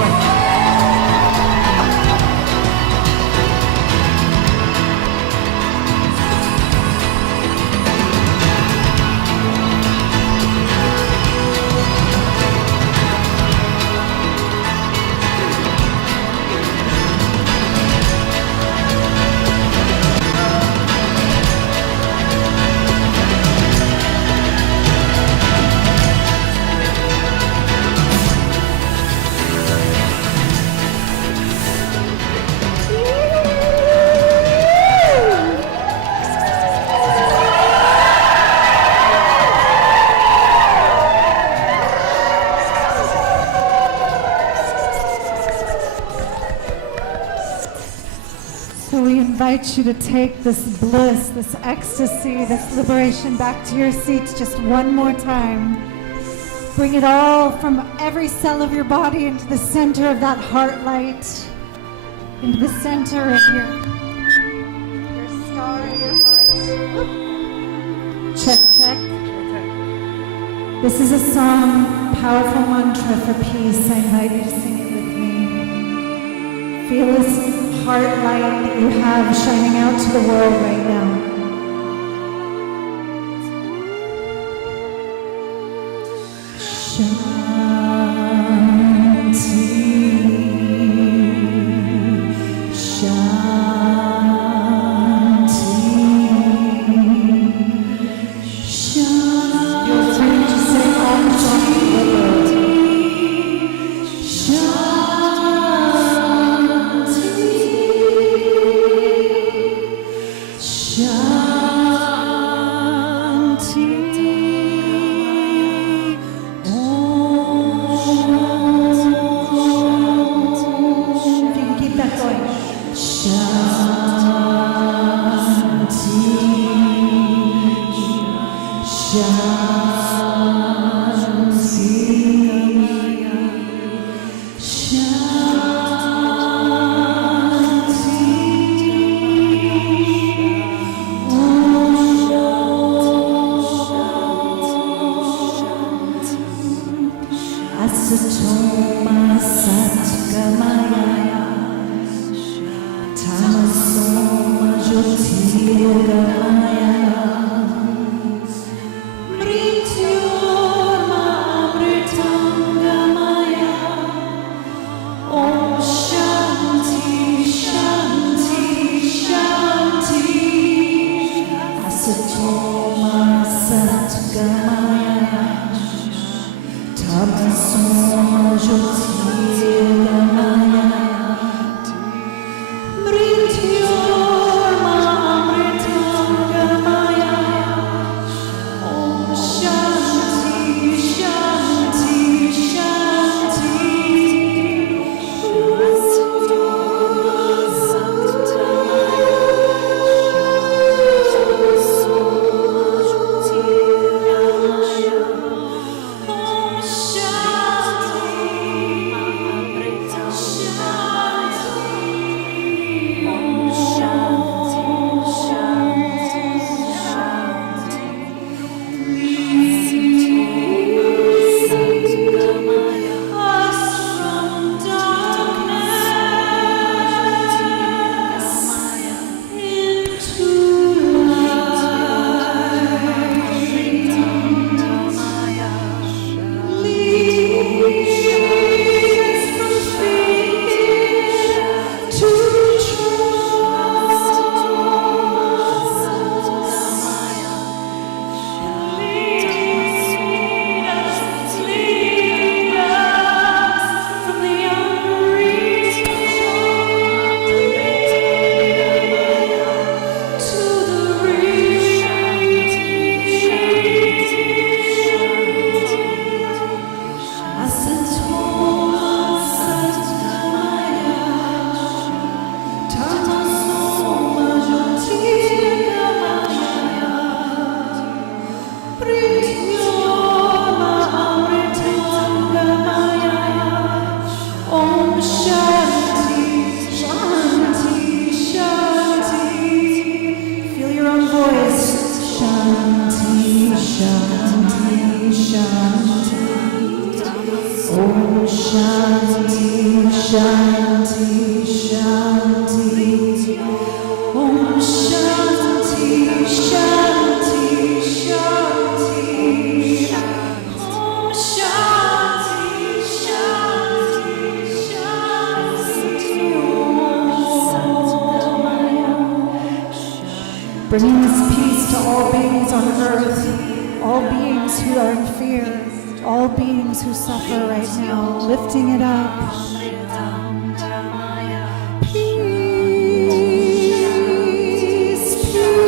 So we invite you to take this bliss, this ecstasy, this liberation back to your seats just one more time. Bring it all from every cell of your body into the center of that heart light, into the center of your star in your heart. Check, check. This is a song, powerful mantra for peace. I invite you to sing it with me. Feel this heart light that you have shining out to the world right now. Brityurma Britanga Shanti, Shanti. Om Shanti, Shanti, Shanti. Om Shanti, Shanti, Shanti. Bringing this peace to all beings on earth, all beings who are in fear, all beings who suffer right now, lifting it up. Peace, peace, on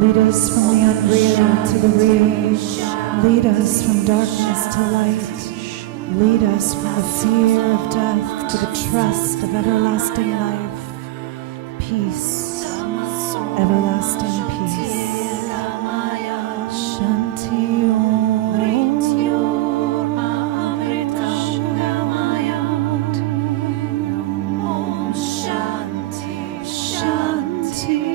Lead us from the unreal to the real. Lead us from darkness to light. Lead us from the fear of death to the trust of everlasting life. Peace, everlasting peace. Shanti Om Shanti, Shanti.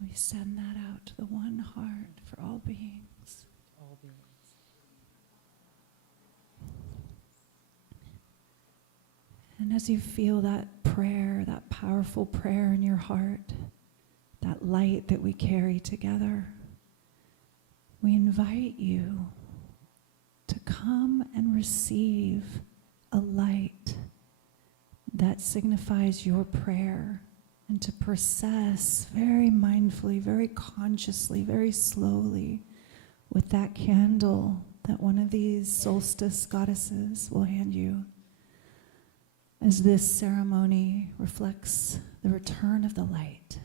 We send that out to the one heart for all beings. All beings. And as you feel that prayer, that powerful prayer in your heart, that light that we carry together, we invite you to come and receive a light that signifies your prayer, and to process very mindfully, very consciously, very slowly with that candle that one of these solstice goddesses will hand you, as this ceremony reflects the return of the light,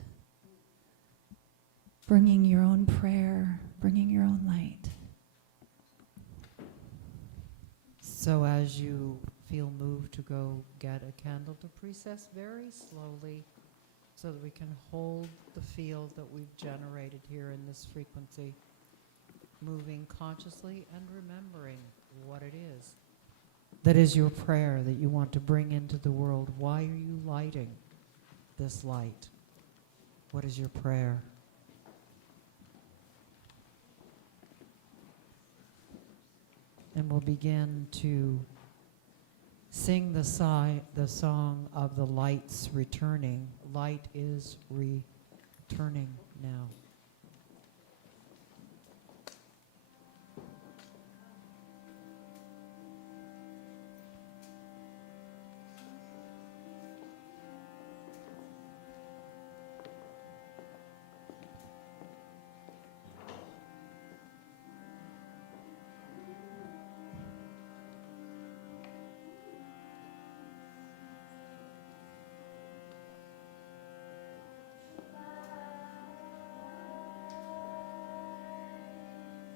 bringing your own prayer, bringing your own light. So as you feel moved to go get a candle to priestess, very slowly, so that we can hold the field that we've generated here in this frequency, moving consciously and remembering what it is that is your prayer that you want to bring into the world. Why are you lighting this light? What is your prayer? And we'll begin to sing the song of the light's returning. Light is returning now.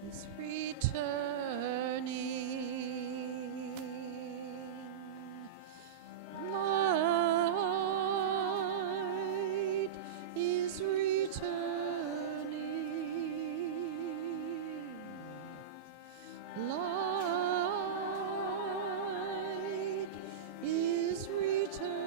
Is returning. Light is returning. Light is returning.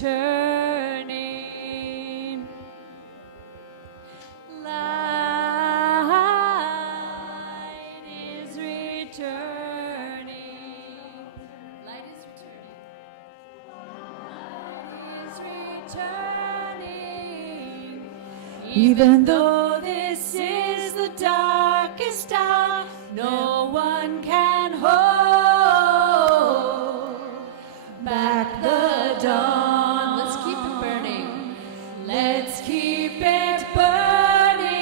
returning. Light is returning. Light is returning. Light is returning. Even though this is the darkest hour, no one can hold back the dawn. Let's keep it burning. Let's keep it burning.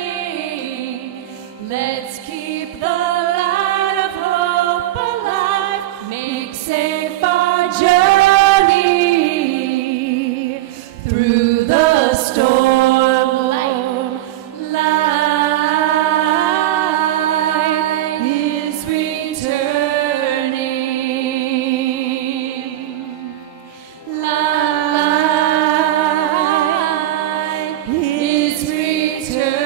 Let's keep the light of hope alive. Make safe our journey through the storm. Light is returning. Light is returning.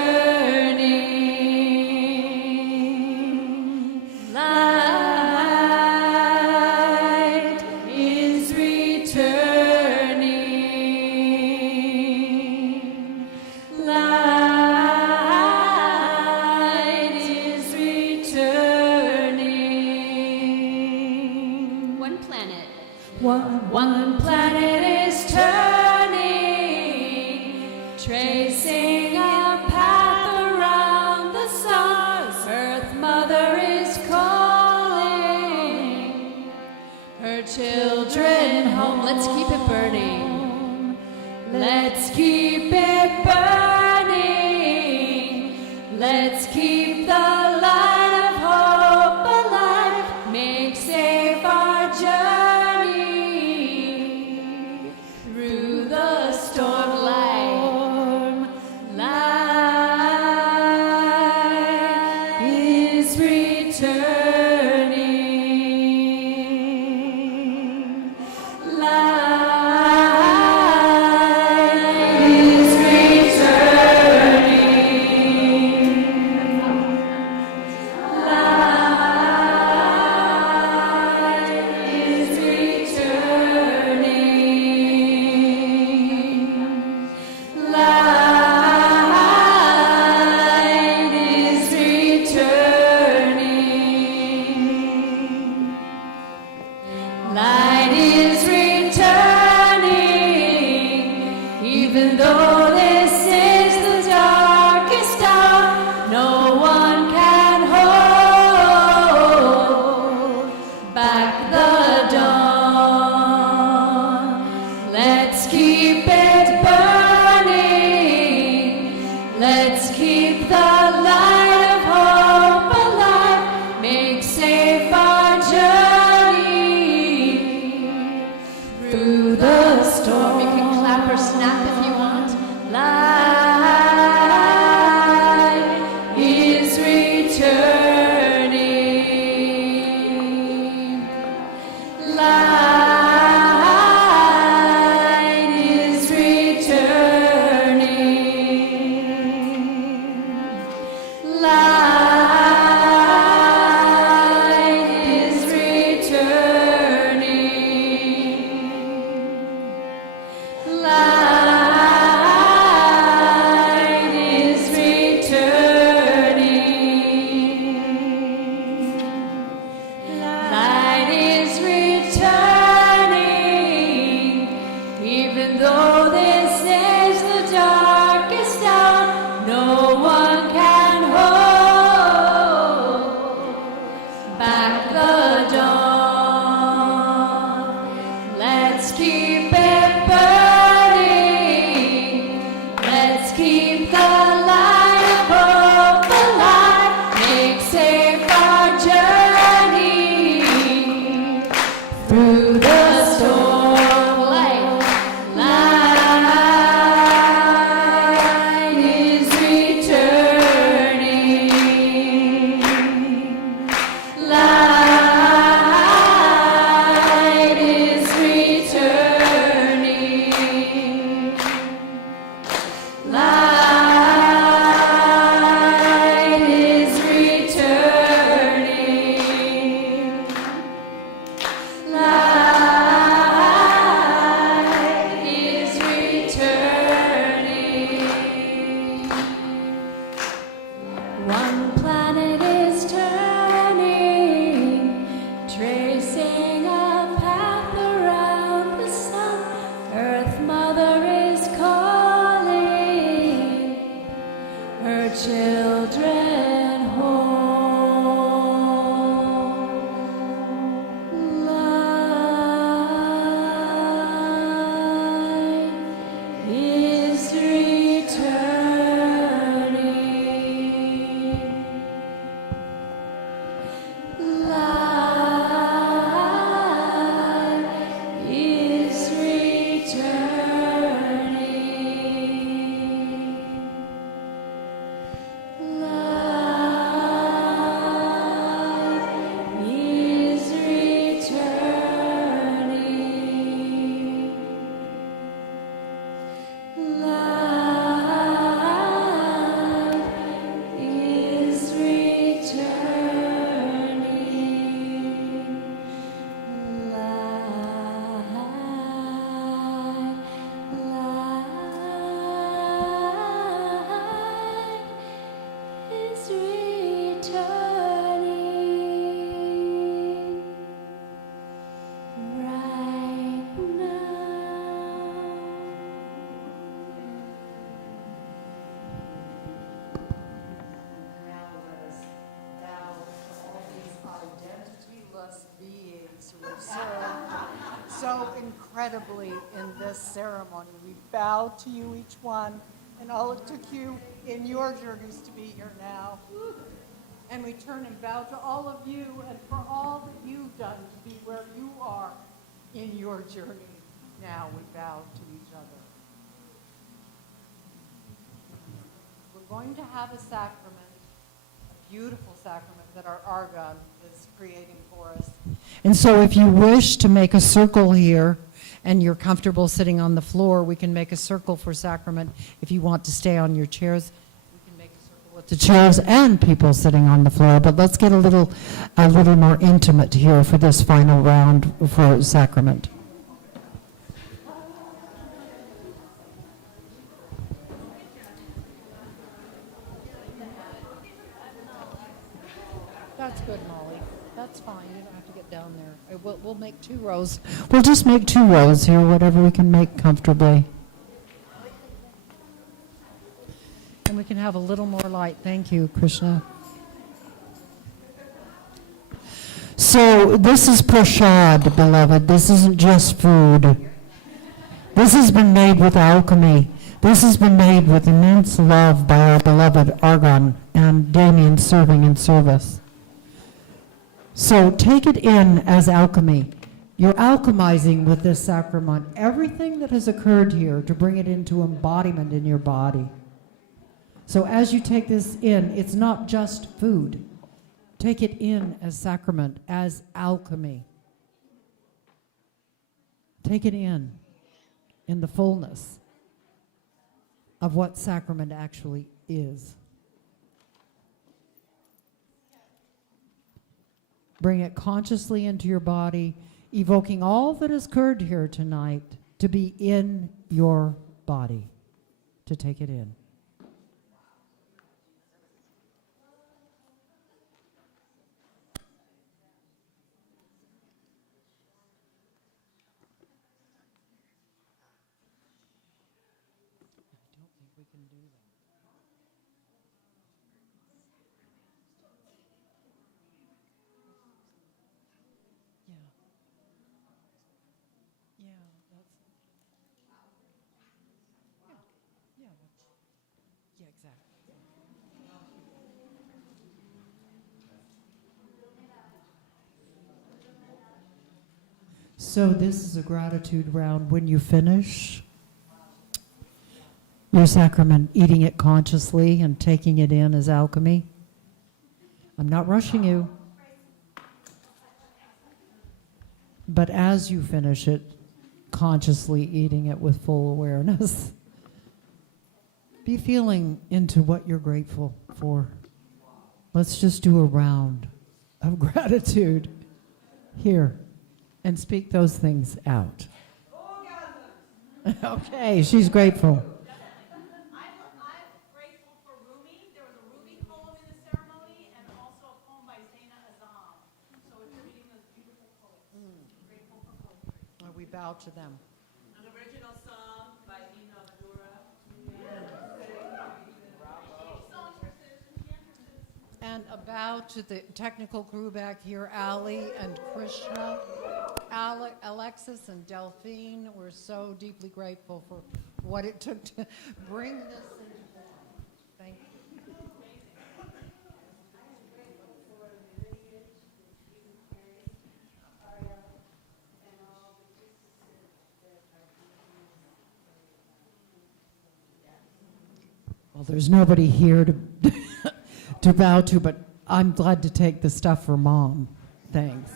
Light is returning. Light is returning. One planet. One planet is turning, tracing a path around the stars. Earth Mother is calling her children home. Let's keep it burning. Let's keep it burning. Let's keep the light of hope alive. Make safe our journey through the storm. Light is returning. Light is through the storm. Light, light. incredibly in this ceremony. We bow to you, each one, and all it took you in your journeys to be here now. And we turn and bow to all of you and for all that you've done to be where you are in your journey. Now we bow to each other. We're going to have a sacrament, a beautiful sacrament that our Argon is creating for us. And so if you wish to make a circle here and you're comfortable sitting on the floor, we can make a circle for sacrament. If you want to stay on your chairs, we can make a circle with the chairs and people sitting on the floor. But let's get a little more intimate here for this final round for sacrament. That's good, Molly. That's fine. You don't have to get down there. We'll make 2 rows. We'll just make 2 rows here, whatever we can make comfortably. And we can have a little more light. Thank you, Krishna. So this is prasad, beloved. This isn't just food. This has been made with alchemy. This has been made with immense love by our beloved Argon and Damien serving in service. So take it in as alchemy. You're alchemizing with this sacrament everything that has occurred here to bring it into embodiment in your body. So as you take this in, it's not just food. Take it in as sacrament, as alchemy. Take it in the fullness of what sacrament actually is. Bring it consciously into your body, evoking all that has occurred here tonight to be in your body, to take it in. So this is a gratitude round. When you finish your sacrament, eating it consciously and taking it in as alchemy. I'm not rushing you. But as you finish it, consciously eating it with full awareness, be feeling into what you're grateful for. Let's just do a round of gratitude here and speak those things out. Okay, she's grateful. I'm grateful for Rumi. There was a Rumi poem in the ceremony and also a poem by Zaina Azam. So if you're reading those beautiful poets, grateful for poetry. We bow to them. An original song by Nina Madura. And a bow to the technical crew back here, Ali and Krishna, Alexis and Delphine. We're so deeply grateful for what it took to bring this into form. Thank you. Well, there's nobody here to to bow to, but I'm glad to take the stuff for Mom. Thanks.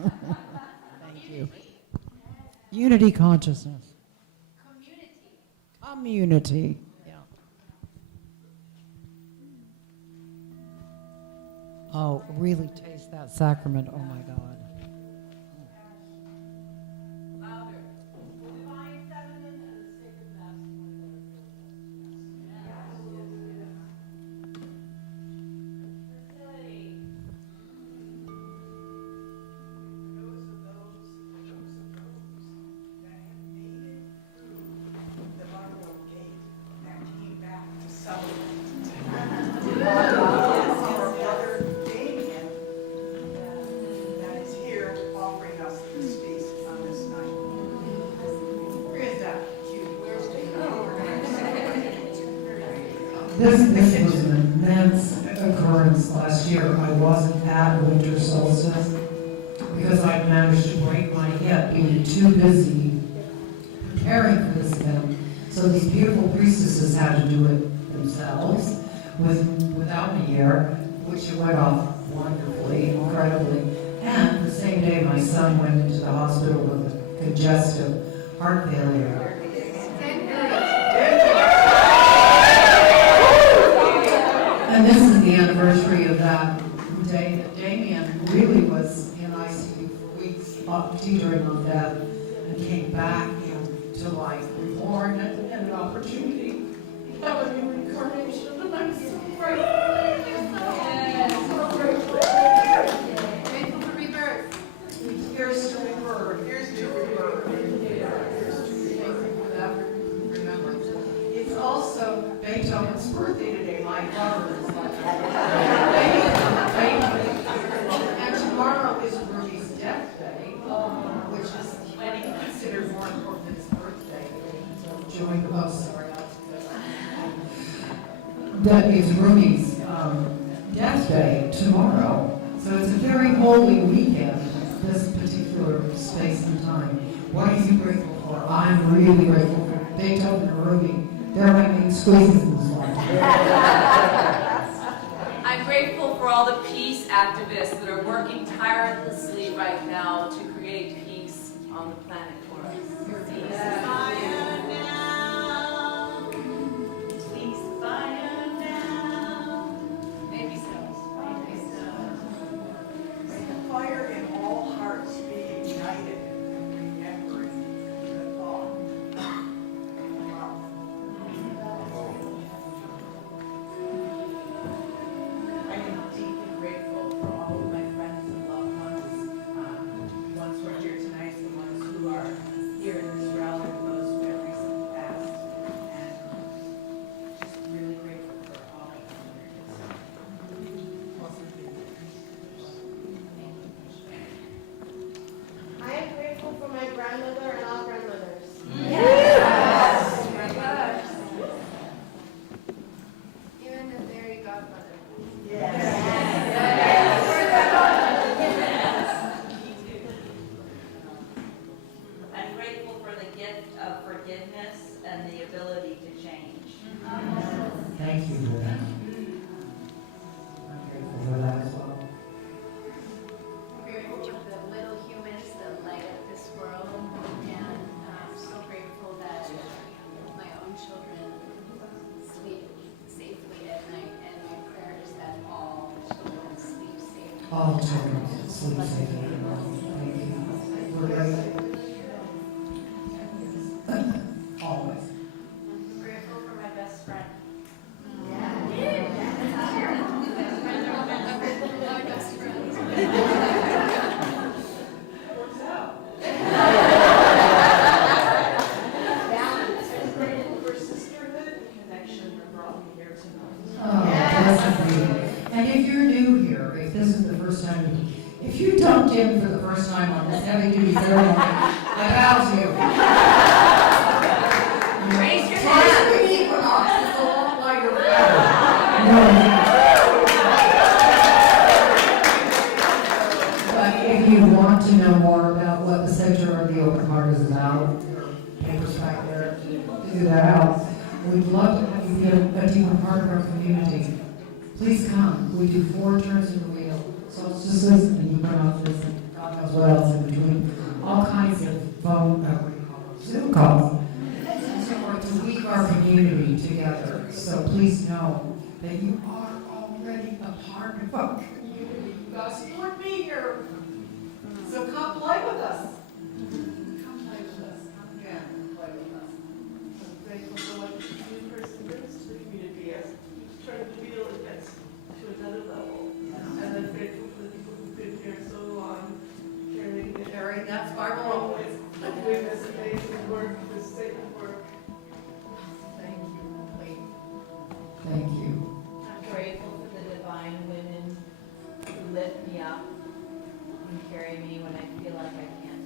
Thank you. Unity consciousness. Community. Yeah. Oh, really taste that sacrament. Oh my God. That is This was an immense occurrence last year. I wasn't at Winter Solstice because I'd managed to break my hip being too busy preparing for this event. So these beautiful priestesses had to do it themselves without me here, which it went off wonderfully, incredibly. And the same day my son went into the hospital with a congestive heart failure. And this is the anniversary of that day that Damien really was in ICU for weeks, teetering on death, and came back to life, reborn, and an opportunity to have a new incarnation. And I'm so grateful. So grateful. Grateful for rebirth. Here's to rebirth. Here's to rebirth. Remember, it's also Beethoven's birthday today. My daughter is like, and tomorrow is Ruby's death day, which is considered more important than his birthday. So enjoying the most. Sorry, that is Ruby's death day tomorrow. So it's a very holy weekend, this particular space and time. What are you grateful for? I'm really grateful for Beethoven and Ruby. They're my main squeezes in this life. I'm grateful for all the peace activists that are working tirelessly right now to create peace on the planet for us. Ceasefire now. Ceasefire now. Maybe so. Maybe so. May the fire in all hearts be ignited and remembering the thought of love. I am deeply grateful for all of my friends and loved ones who are here tonight, the ones who are here in this realm, and those who have recently passed. And just really grateful for all of them. I am grateful for my grandmother and all grandmothers. Yes. Even the fairy godmother. I'm grateful for the gift of forgiveness and the ability to change. Thank you for that. I'm grateful for that as well. I'm grateful for the little humans that light up this world, and I'm so grateful that my own children sleep safely at night, and my prayer is that all children sleep safely. All children sleep safely. Thank you. We're grateful. Always. I'm grateful for my best friend. And if you're new here, if this is the first time, if you dumped in for the first time on this heavy-duty ceremony, I bow to you. Raise your hand. The equinox is a lot lighter But if you want to know more about what the Center of the Open Heart is about, there are papers back there to do that out. We'd love to have you get a deeper part of our community. Please come. We do 4 turns in the wheel, solstices and equinoxes, and God knows what else in between. All kinds of Zoom calls. To weave our community together. So please know that you are already a part of our community. You guys would be here. So come play with us. Come play with us. Come again and play with us. I'm grateful for what this new person brings to the community as we try to feel it gets to another level. And I'm grateful for the people who've been here so long, carrying that spiral always, doing this amazing work, this sacred work. Thank you. Thank you. I'm grateful for the divine women who lift me up and carry me when I feel like I can't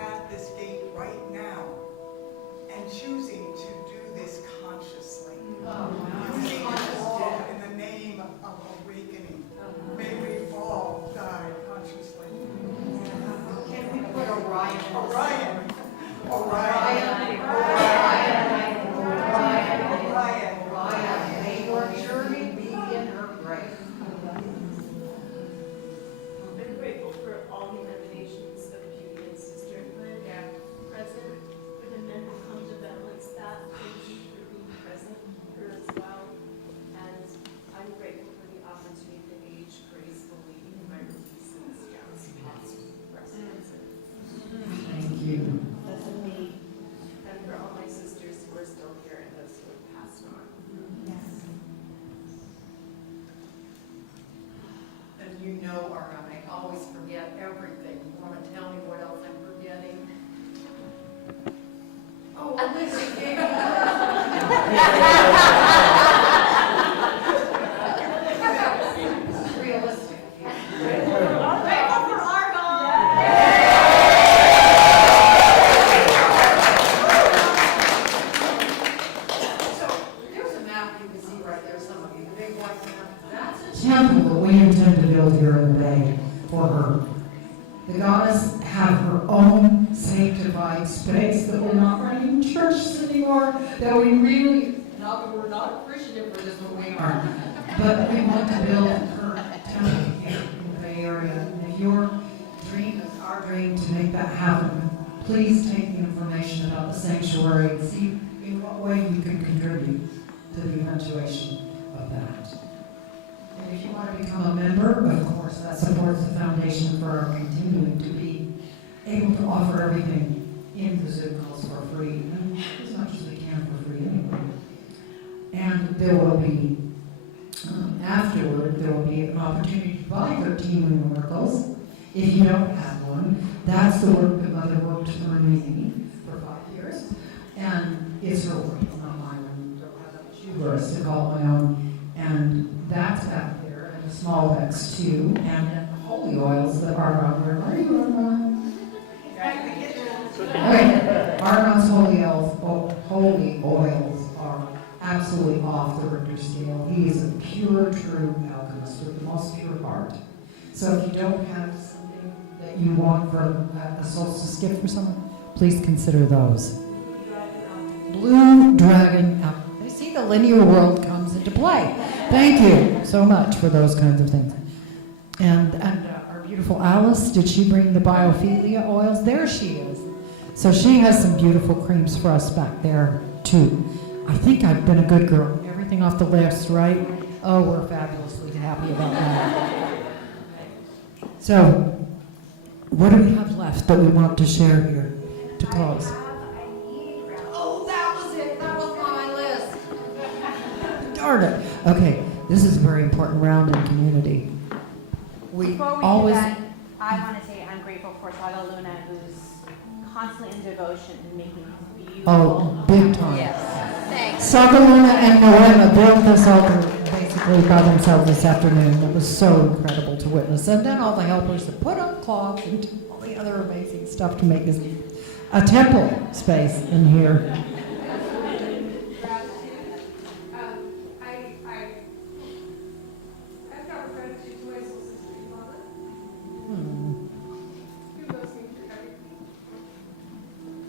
at this gate right now and choosing to do this consciously. Using it all in the name of awakening. May we all die consciously. Can we put Orion? Orion. May your journey be in her grave. I'm grateful for all the emanations of beauty and sisterhood present, for the men who come to balance that. Thank you for being present here as well. And I'm grateful for the opportunity to age gracefully in my release and scouts past precedents. Thank you. That's me, and for all my sisters who are still here and those who have passed on. Yes. And you know, Argon, I always forget everything. You want to tell me what else I'm forgetting? Oh, Alyssa gave me realistic. Grateful for Argon. So there's a map you can see right there, some of you, the big white map. That's a temple that we intend to build here in the Bay for her. The goddess had her own sanctified space that we're not running churches anymore, that we really, not that we're not appreciative for this, but we are. But we want to build her temple here in the Bay Area. And if your dream is our dream to make that happen, please take the information about the sanctuary and see in what way you can contribute to the eventuation of that. And if you want to become a member, of course, that supports the foundation for our continuing to be able to offer everything in the Zoom calls for free, and as much as we can for free anyway. And there will be, afterward, there will be an opportunity to buy 13 Lunar Oracles. If you don't have one, that's the work that Mother worked through me for 5 years. And it's her work, not mine. I don't have that much hubris to call it my own. And that's back there, and a small X too, and then holy oils that are on there. Are you on? Okay, Argon's holy oils are absolutely off the Richter scale. He is a pure, true alchemist with the most pure heart. So if you don't have something that you want for a solstice gift for someone, please consider those. Blue Dragon alchemy. See, the linear world comes into play. Thank you so much for those kinds of things. And our beautiful Alice, did she bring the biophilia oils? There she is. So she has some beautiful creams for us back there, too. I think I've been a good girl. Everything off the list, right? Oh, we're fabulously happy about that. So, what do we have left that we want to share here to close? Oh, that was it. That was my list. Darn it. Okay, this is a very important round in community. Before we do that, I want to say I'm grateful for Saga Luna, who's constantly in devotion and making beautiful. Oh, big time. Yes. Thanks. Sagaluna and Noema built this altar basically by themselves this afternoon. It was so incredible to witness. And then all the helpers that put up cloths and do all the other amazing stuff to make this a temple space in here. I've got gratitude to my soul sister, Ilana, who loves me through everything.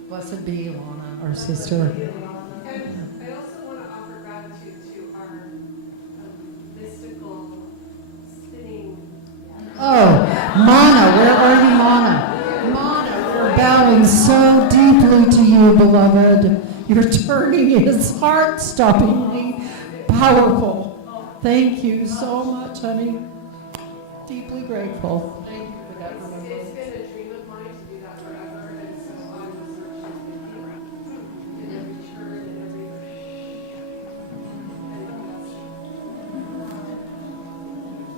Blessed be Ilana, our sister. And I also want to offer gratitude to our mystical spinning. Oh, Mana, where are you, Mana? Mana, we're bowing so deeply to you, beloved. Your turning is heart-stoppingly powerful. Thank you so much, honey. Deeply grateful. Thank you for that. It's been a dream of mine to do that forever, and so I was searching in every turn and every.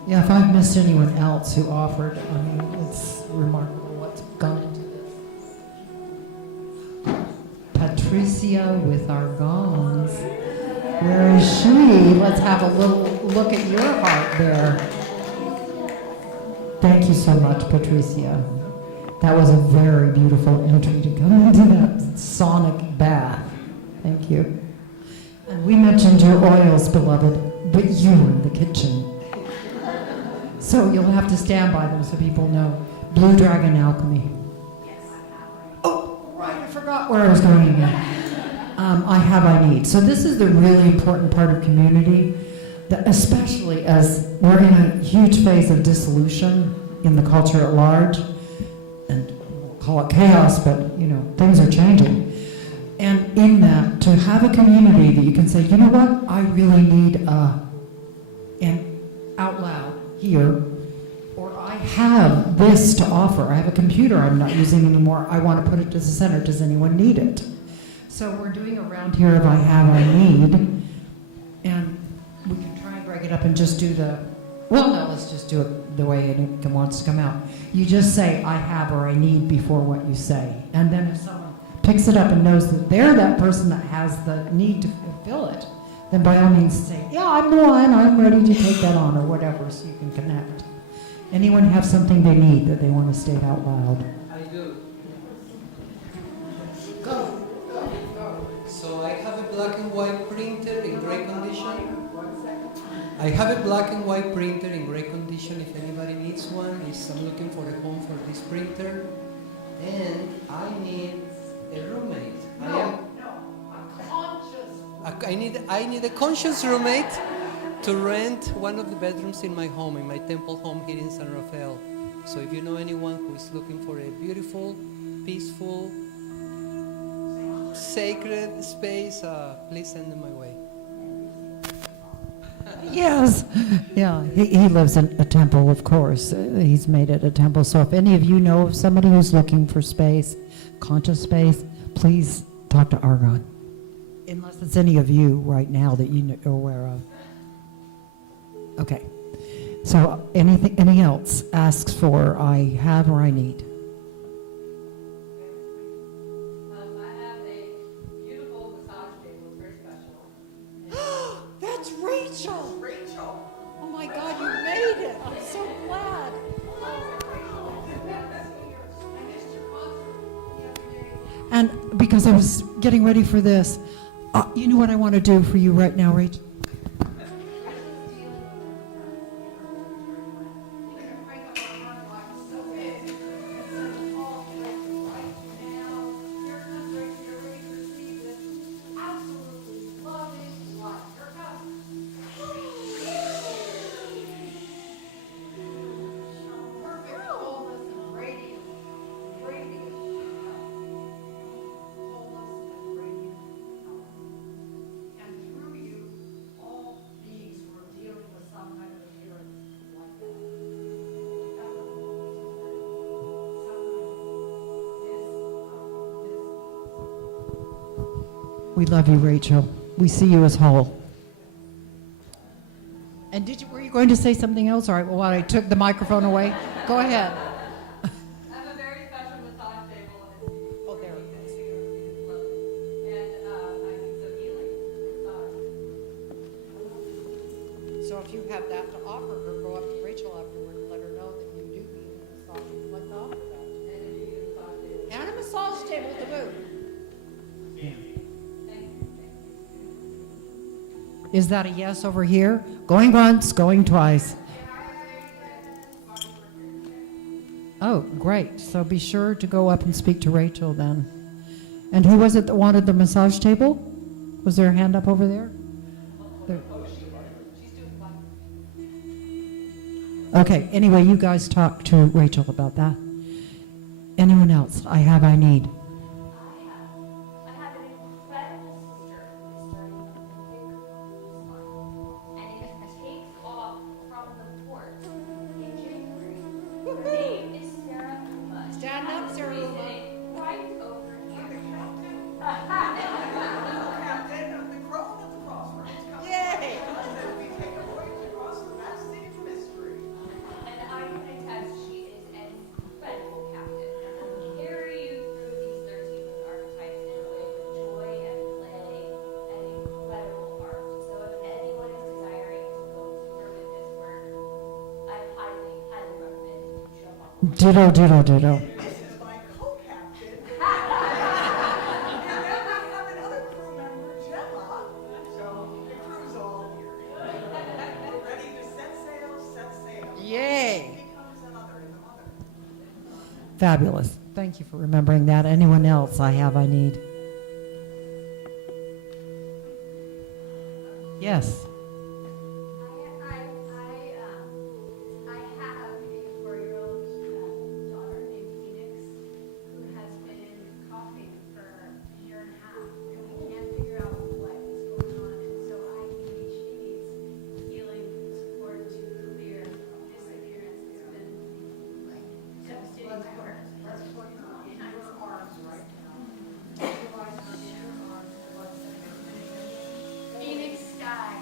Yeah, if I've missed anyone else who offered, I mean, it's remarkable what's gone into this. Patricia with our gongs. Where is she? Let's have a little look at your heart there. Thank you so much, Patricia. That was a very beautiful entry to come into that sonic bath. Thank you. And we mentioned your oils, beloved, but you were in the kitchen. So you'll have to stand by them so people know. Blue Dragon Alchemy. Oh, right, I forgot where I was going again. I have, I need. So this is the really important part of community, that especially as we're in a huge phase of dissolution in the culture at large, and we'll call it chaos, but you know, things are changing. And in that, to have a community that you can say, you know what, I really need and out loud here, or I have this to offer. I have a computer I'm not using anymore. I want to put it to the center. Does anyone need it? So we're doing a round here of I have, I need, and we can try and break it up and just do the, well, no, let's just do it the way it wants to come out. You just say I have or I need before what you say. And then if someone picks it up and knows that they're that person that has the need to fulfill it, then by all means say, yeah, I'm the one, I'm ready to take that on, or whatever, so you can connect. Anyone have something they need that they want to state out loud? I do. Go. So I have a black and white printer in gray condition. I have a black and white printer in gray condition if anybody needs one. I'm looking for a home for this printer. And I need a roommate. I need a conscious roommate to rent one of the bedrooms in my home, in my temple home here in San Rafael. So if you know anyone who is looking for a beautiful, peaceful, sacred space, please send them my way. Yes. Yeah, he lives in a temple, of course. He's made it a temple. So if any of you know of somebody who's looking for space, conscious space, please talk to Argon. Unless it's any of you right now that you are aware of. Okay. So anything else asks for I have or I need? I have a beautiful massage table. It's very special. That's Rachel. Rachel. Oh my God, you made it. I'm so glad. And because I was getting ready for this, you know what I want to do for you right now, Rachel? We love you, Rachel. We see you as whole. And were you going to say something else? All right, well, I took the microphone away. Go ahead. I have a very special massage table. Oh, there it is. And I need some healing massage. So if you have that to offer her, go up to Rachel afterward and let her know that you do need a massage. You'd like to offer that. And a massage table to boot. Is that a yes over here? Going once, going twice. Oh, great. So be sure to go up and speak to Rachel then. And who was it that wanted the massage table? Was there a hand up over there? Okay, anyway, you guys talk to Rachel about that. Anyone else? I have, I need. Ditto, ditto, ditto. This is Fabulous. Thank you for remembering that. Anyone else I need? Yes. I have a 4-year-old daughter named Phoenix who has been coughing for a year and a half, and we can't figure out what is going on. And so she needs healing support to clear this appearance. It's been like devastating for her. Phoenix Sky.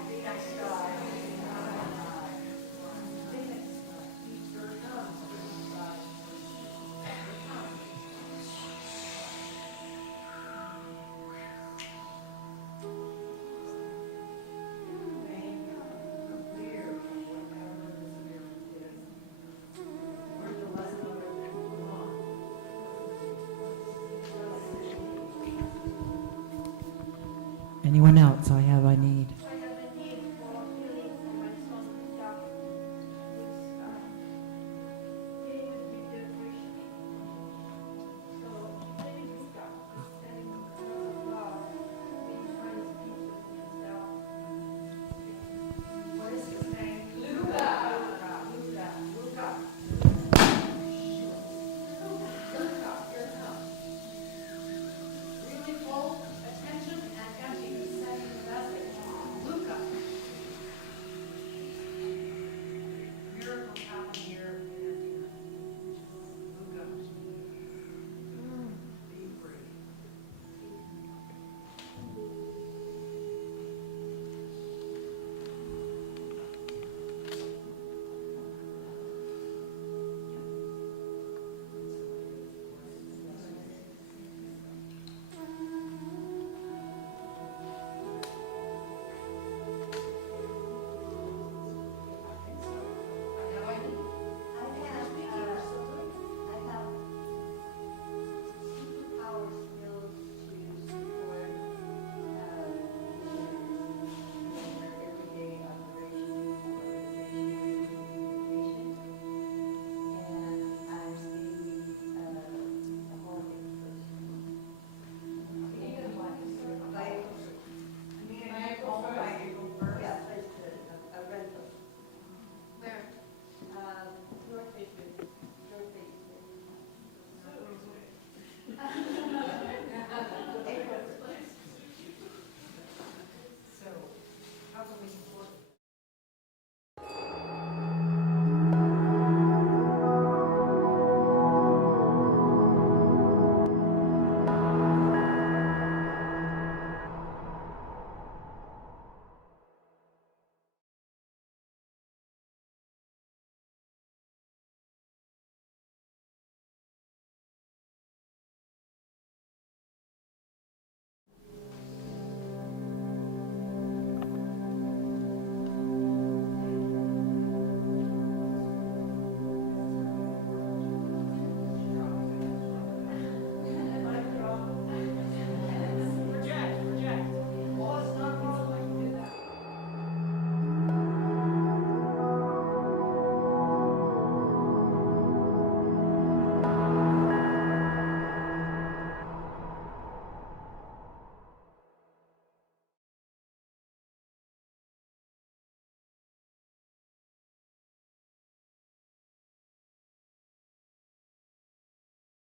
Anyone else I need?